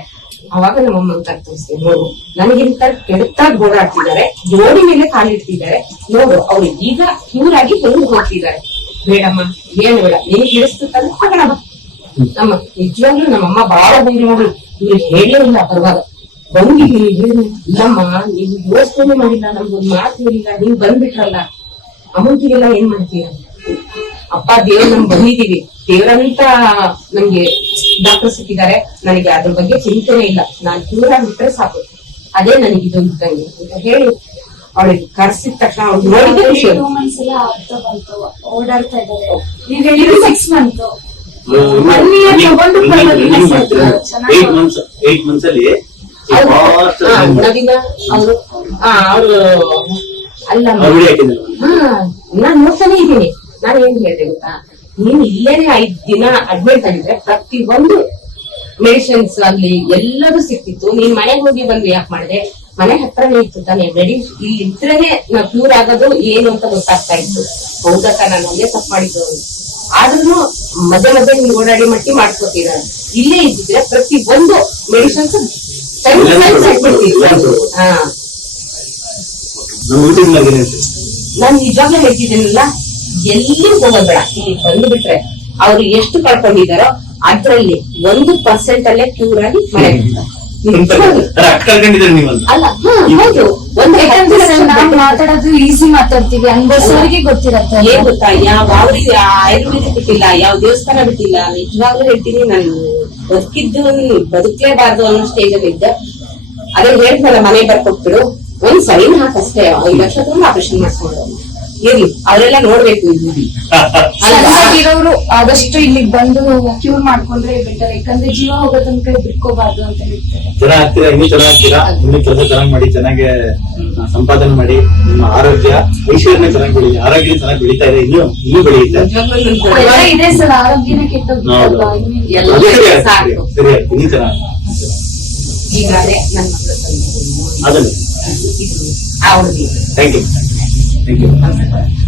ಅವಾಗ ನಮ್ಮಮ್ಮ ಅಮ್ಮನ ತೋರಿಸ್ತೀನಿ, ನೋಡು. ನನಗಿಂತ ಕೆಡ್ತಾಗ ಓಡಾಡ್ತಿದ್ದಾರೆ, ಜೋಡಿ ಮೇಲೆ ಕಾಲಿಡ್ತಿದ್ದಾರೆ. ನೋಡು, ಅವ್ರು ಈಗ ಕ್ಯೂರ್ ಆಗಿ ಹೆಂಗ್ ಹೋಗ್ತಿದ್ದಾರೆ. ಬೇಡಮ್ಮ, ಏನು ಬೇಡ. ನಿನಗೆ ಹಿಡಿಸ್ತಂದ್ರೆ ತಗೋಣ ಬಾ ನಮ್ಮ ನಿಜವಾಗ್ಲೂ ನಮ್ಮಮ್ಮ ಬಹಳ ಹೋಗಿ ನೋಡು. ಇವ್ರು ಹೇಳೇ ಇಲ್ಲ ಬರುವಾಗ ಬಂದಿದ್ದೀನಿ ಹೇಳಿ ಇಲ್ಲಮ್ಮ ನೀವು ಯೋಚನೆ ಮಾಡಿಲ್ಲ ನಮ್ಗೊಂದು ಮಾತು ಹೇಳಿಲ್ಲ ನೀವು ಬಂದ್ಬಿಟ್ರಲ್ಲ. ಅಮೌಂಟಿಗೆಲ್ಲ ಏನ್ ಮಾಡ್ತೀರ? ಅಪ್ಪ ದೇವ್ರ ನಮ್ ಬಂದಿದ್ದೀವಿ. ದೇವರಂತ ನಮ್ಗೆ ಡಾಕ್ಟರ್ ಸಿಕ್ಕಿದ್ದಾರೆ. ನನಗೆ ಅದ್ರ ಬಗ್ಗೆ ಚಿಂತೆನೇ ಇಲ್ಲ. ನಾನು ಕ್ಯೂರ್ ಆಗ್ಬಿಟ್ರೆ ಸಾಕು. ಅದೇ ನನಗೆ ಇದು ಇದ್ದಂಗೆ ಅಂತ ಹೇಳಿ ಅವಳಿಗೆ ಕರ್ಸಿದ ತಕ್ಷಣ ಅವ್ಳು ನೋಡಿದ್ರೆ ಖುಷಿ ಓಡಾಡ್ತಾ ಇದ್ದಾರೆ. ಈಗ ಹೇಳಿದ್ರು ಸಿಕ್ಸ್ ಮಂತ್ One year ತಗೊಂಡು ಪರವಾಗಿಲ್ಲ sir. Eight months eight months ಅಲ್ಲಿ ಅವ್ರು- ಅವರು ಅಲ್ಲ ನಾನ್ ಇದ್ದೀನಿ. ನಾನು ಏನ್ ಹೇಳ್ದೆ ಗೊತ್ತಾ? ನೀನ್ ಇಲ್ಲೇನೆ ಐದ್ ದಿನ ಅಡ್ಮಿಟ್ ಆಗಿದ್ರೆ ಪ್ರತಿ ಒಂದು ಮೆಡಿಸಿನ್ಸ್ ಆಗ್ಲಿ ಎಲ್ಲದೂ ಸಿಕ್ತಿತ್ತು. ನೀನ್ ಮನೆಗೆ ಹೋಗಿ ಬಂದು ಯಾಕೆ ಮಾಡಿದೆ. ಮನೆ ಹತ್ರನೇ ಇತ್ತು ತಾನೆ. ಮೆಡಿ ಇಲ್ಲಿ ಇದ್ರೇನೆ ನಾವ್ ಕ್ಯೂರ್ ಆಗೋದು ಏನು ಅಂತ ಗೊತ್ತಾಗ್ತಾ ಇತ್ತು. ಹೌದಕ್ಕ ನಾನು ಅಲ್ಲೇ ತಪ್ಪು ಮಾಡಿದ್ದು. ಆದ್ರೂ ಮಧ್ಯ ಮಧ್ಯ ನೀವು ಓಡಾಡಿ ಮಟ್ಟಿ ಮಾಡ್ಕೋತೀರ ಇಲ್ಲೇ ಇದ್ದಿದ್ರೆ ಪ್ರತಿ ಒಂದು ಮೆಡಿಸಿನ್ಸ್ ನಾನ್ ನಿಜವಾಗ್ಲೂ ಹೇಳ್ತಿದ್ದೀನಲ್ಲ ಎಲ್ಲಿ ಹೋಗೋದ್ ಬೇಡ ಇಲ್ಲಿ ಬಂದು ಬಿಟ್ರೆ ಅವ್ರು ಎಷ್ಟು ಕಳ್ಕೊಂಡಿದಾರೋ ಅದ್ರಲ್ಲಿ ಒಂದು ಪರ್ಸೆಂಟ್ ಅಲ್ಲೇ ಕ್ಯೂರ್ ಆಗಿ ನಾವ್ ಮಾತಾಡೋದು ಈಸಿ ಮಾತಾಡ್ತೀವಿ. ಅನ್ಭವಿಸೋರಿಗೆ ಗೊತ್ತಿರತ್ತೆ ಏನ್ ಗೊತ್ತಾ? ಯಾವ ಅವ್ರಿಗೆ ಆಯುರ್ವೇದ ಬಿಟ್ಟಿಲ್ಲ ಯಾವ ದೇವಸ್ಥಾನ ಬಿಟ್ಟಿಲ್ಲ ನಿಜವಾಗ್ಲೂ ಹೇಳ್ತೀನಿ ನಾನು. ಬದುಕಿದ್ದು, ಬದುಕಲೇಬಾರ್ದು ಅನ್ನೋ ಸ್ಟೇಜ್ ಅಲ್ಲಿ ಇದ್ದ. ಅದೇ ಹೇಳ್ತಾರ ಮನೆ ಬರ್ಕೊಟ್ಬಿಡು. ಒಂದ್ ಸೈನ್ ಹಾಕಷ್ಟೇ, ಐದು ಲಕ್ಷ ತುಂಬಾ ಆಪರೇಷನ್ ಮಾಡ್ಕೊಂಡು ಇರ್ಲಿ ಅವರೆಲ್ಲ ನೋಡ್ಬೇಕು ಇಲ್ಲಿ ಇರೋರು ಆದಷ್ಟು ಇಲ್ಲಿಗೆ ಬಂದು ಕ್ಯೂರ್ ಮಾಡ್ಕೊಂಡ್ರೆ ಬೆಟರ್ ಯಾಕಂದ್ರೆ ಜೀವ ಹೋಗೋ ತನಕ ಬಿಟ್ಕೋಬಾರ್ದು ಅಂತ ಹೇಳ್ತಾರೆ. ಚೆನ್ನಾಗ್ ಆಗ್ತೀರಾ? ಇನ್ನೂ ಚೆನ್ನಾಗ್ ಆಗ್ತೀರಾ? ಇನ್ನೂ ಕೆಲಸ ಚೆನ್ನಾಗ್ ಮಾಡಿ ಚೆನ್ನಾಗಿ ಸಂಪಾದನೆ ಮಾಡಿ ನಿಮ್ಮ ಆರೋಗ್ಯ ಐಶ್ವರ್ಯನ ಚೆನ್ನಾಗಿ ಬೆಳಿ ಆರೋಗ್ಯ ಚೆನ್ನಾಗಿ ಬೆಳೀತಾ ಇದೆ. ಇನ್ನೂ ಇನ್ನೂ ಬೆಳೆಯುತ್ತೆ ಇದೆ. ಸರ್ ಆರೋಗ್ಯನೇ ಎಲ್ಲ ಸರಿ. ಇನ್ನೂ ಚೆನ್ನಾಗಿ ಈಗ ಅದೇ ನನ್ನ ಮಕ್ಕಳು ತಂದು. ಅದನ್ನು. ಇದು ಆ ಹುಡುಗಿ ಥ್ಯಾಂಕ್ ಯು ಥ್ಯಾಂಕ್ ಯು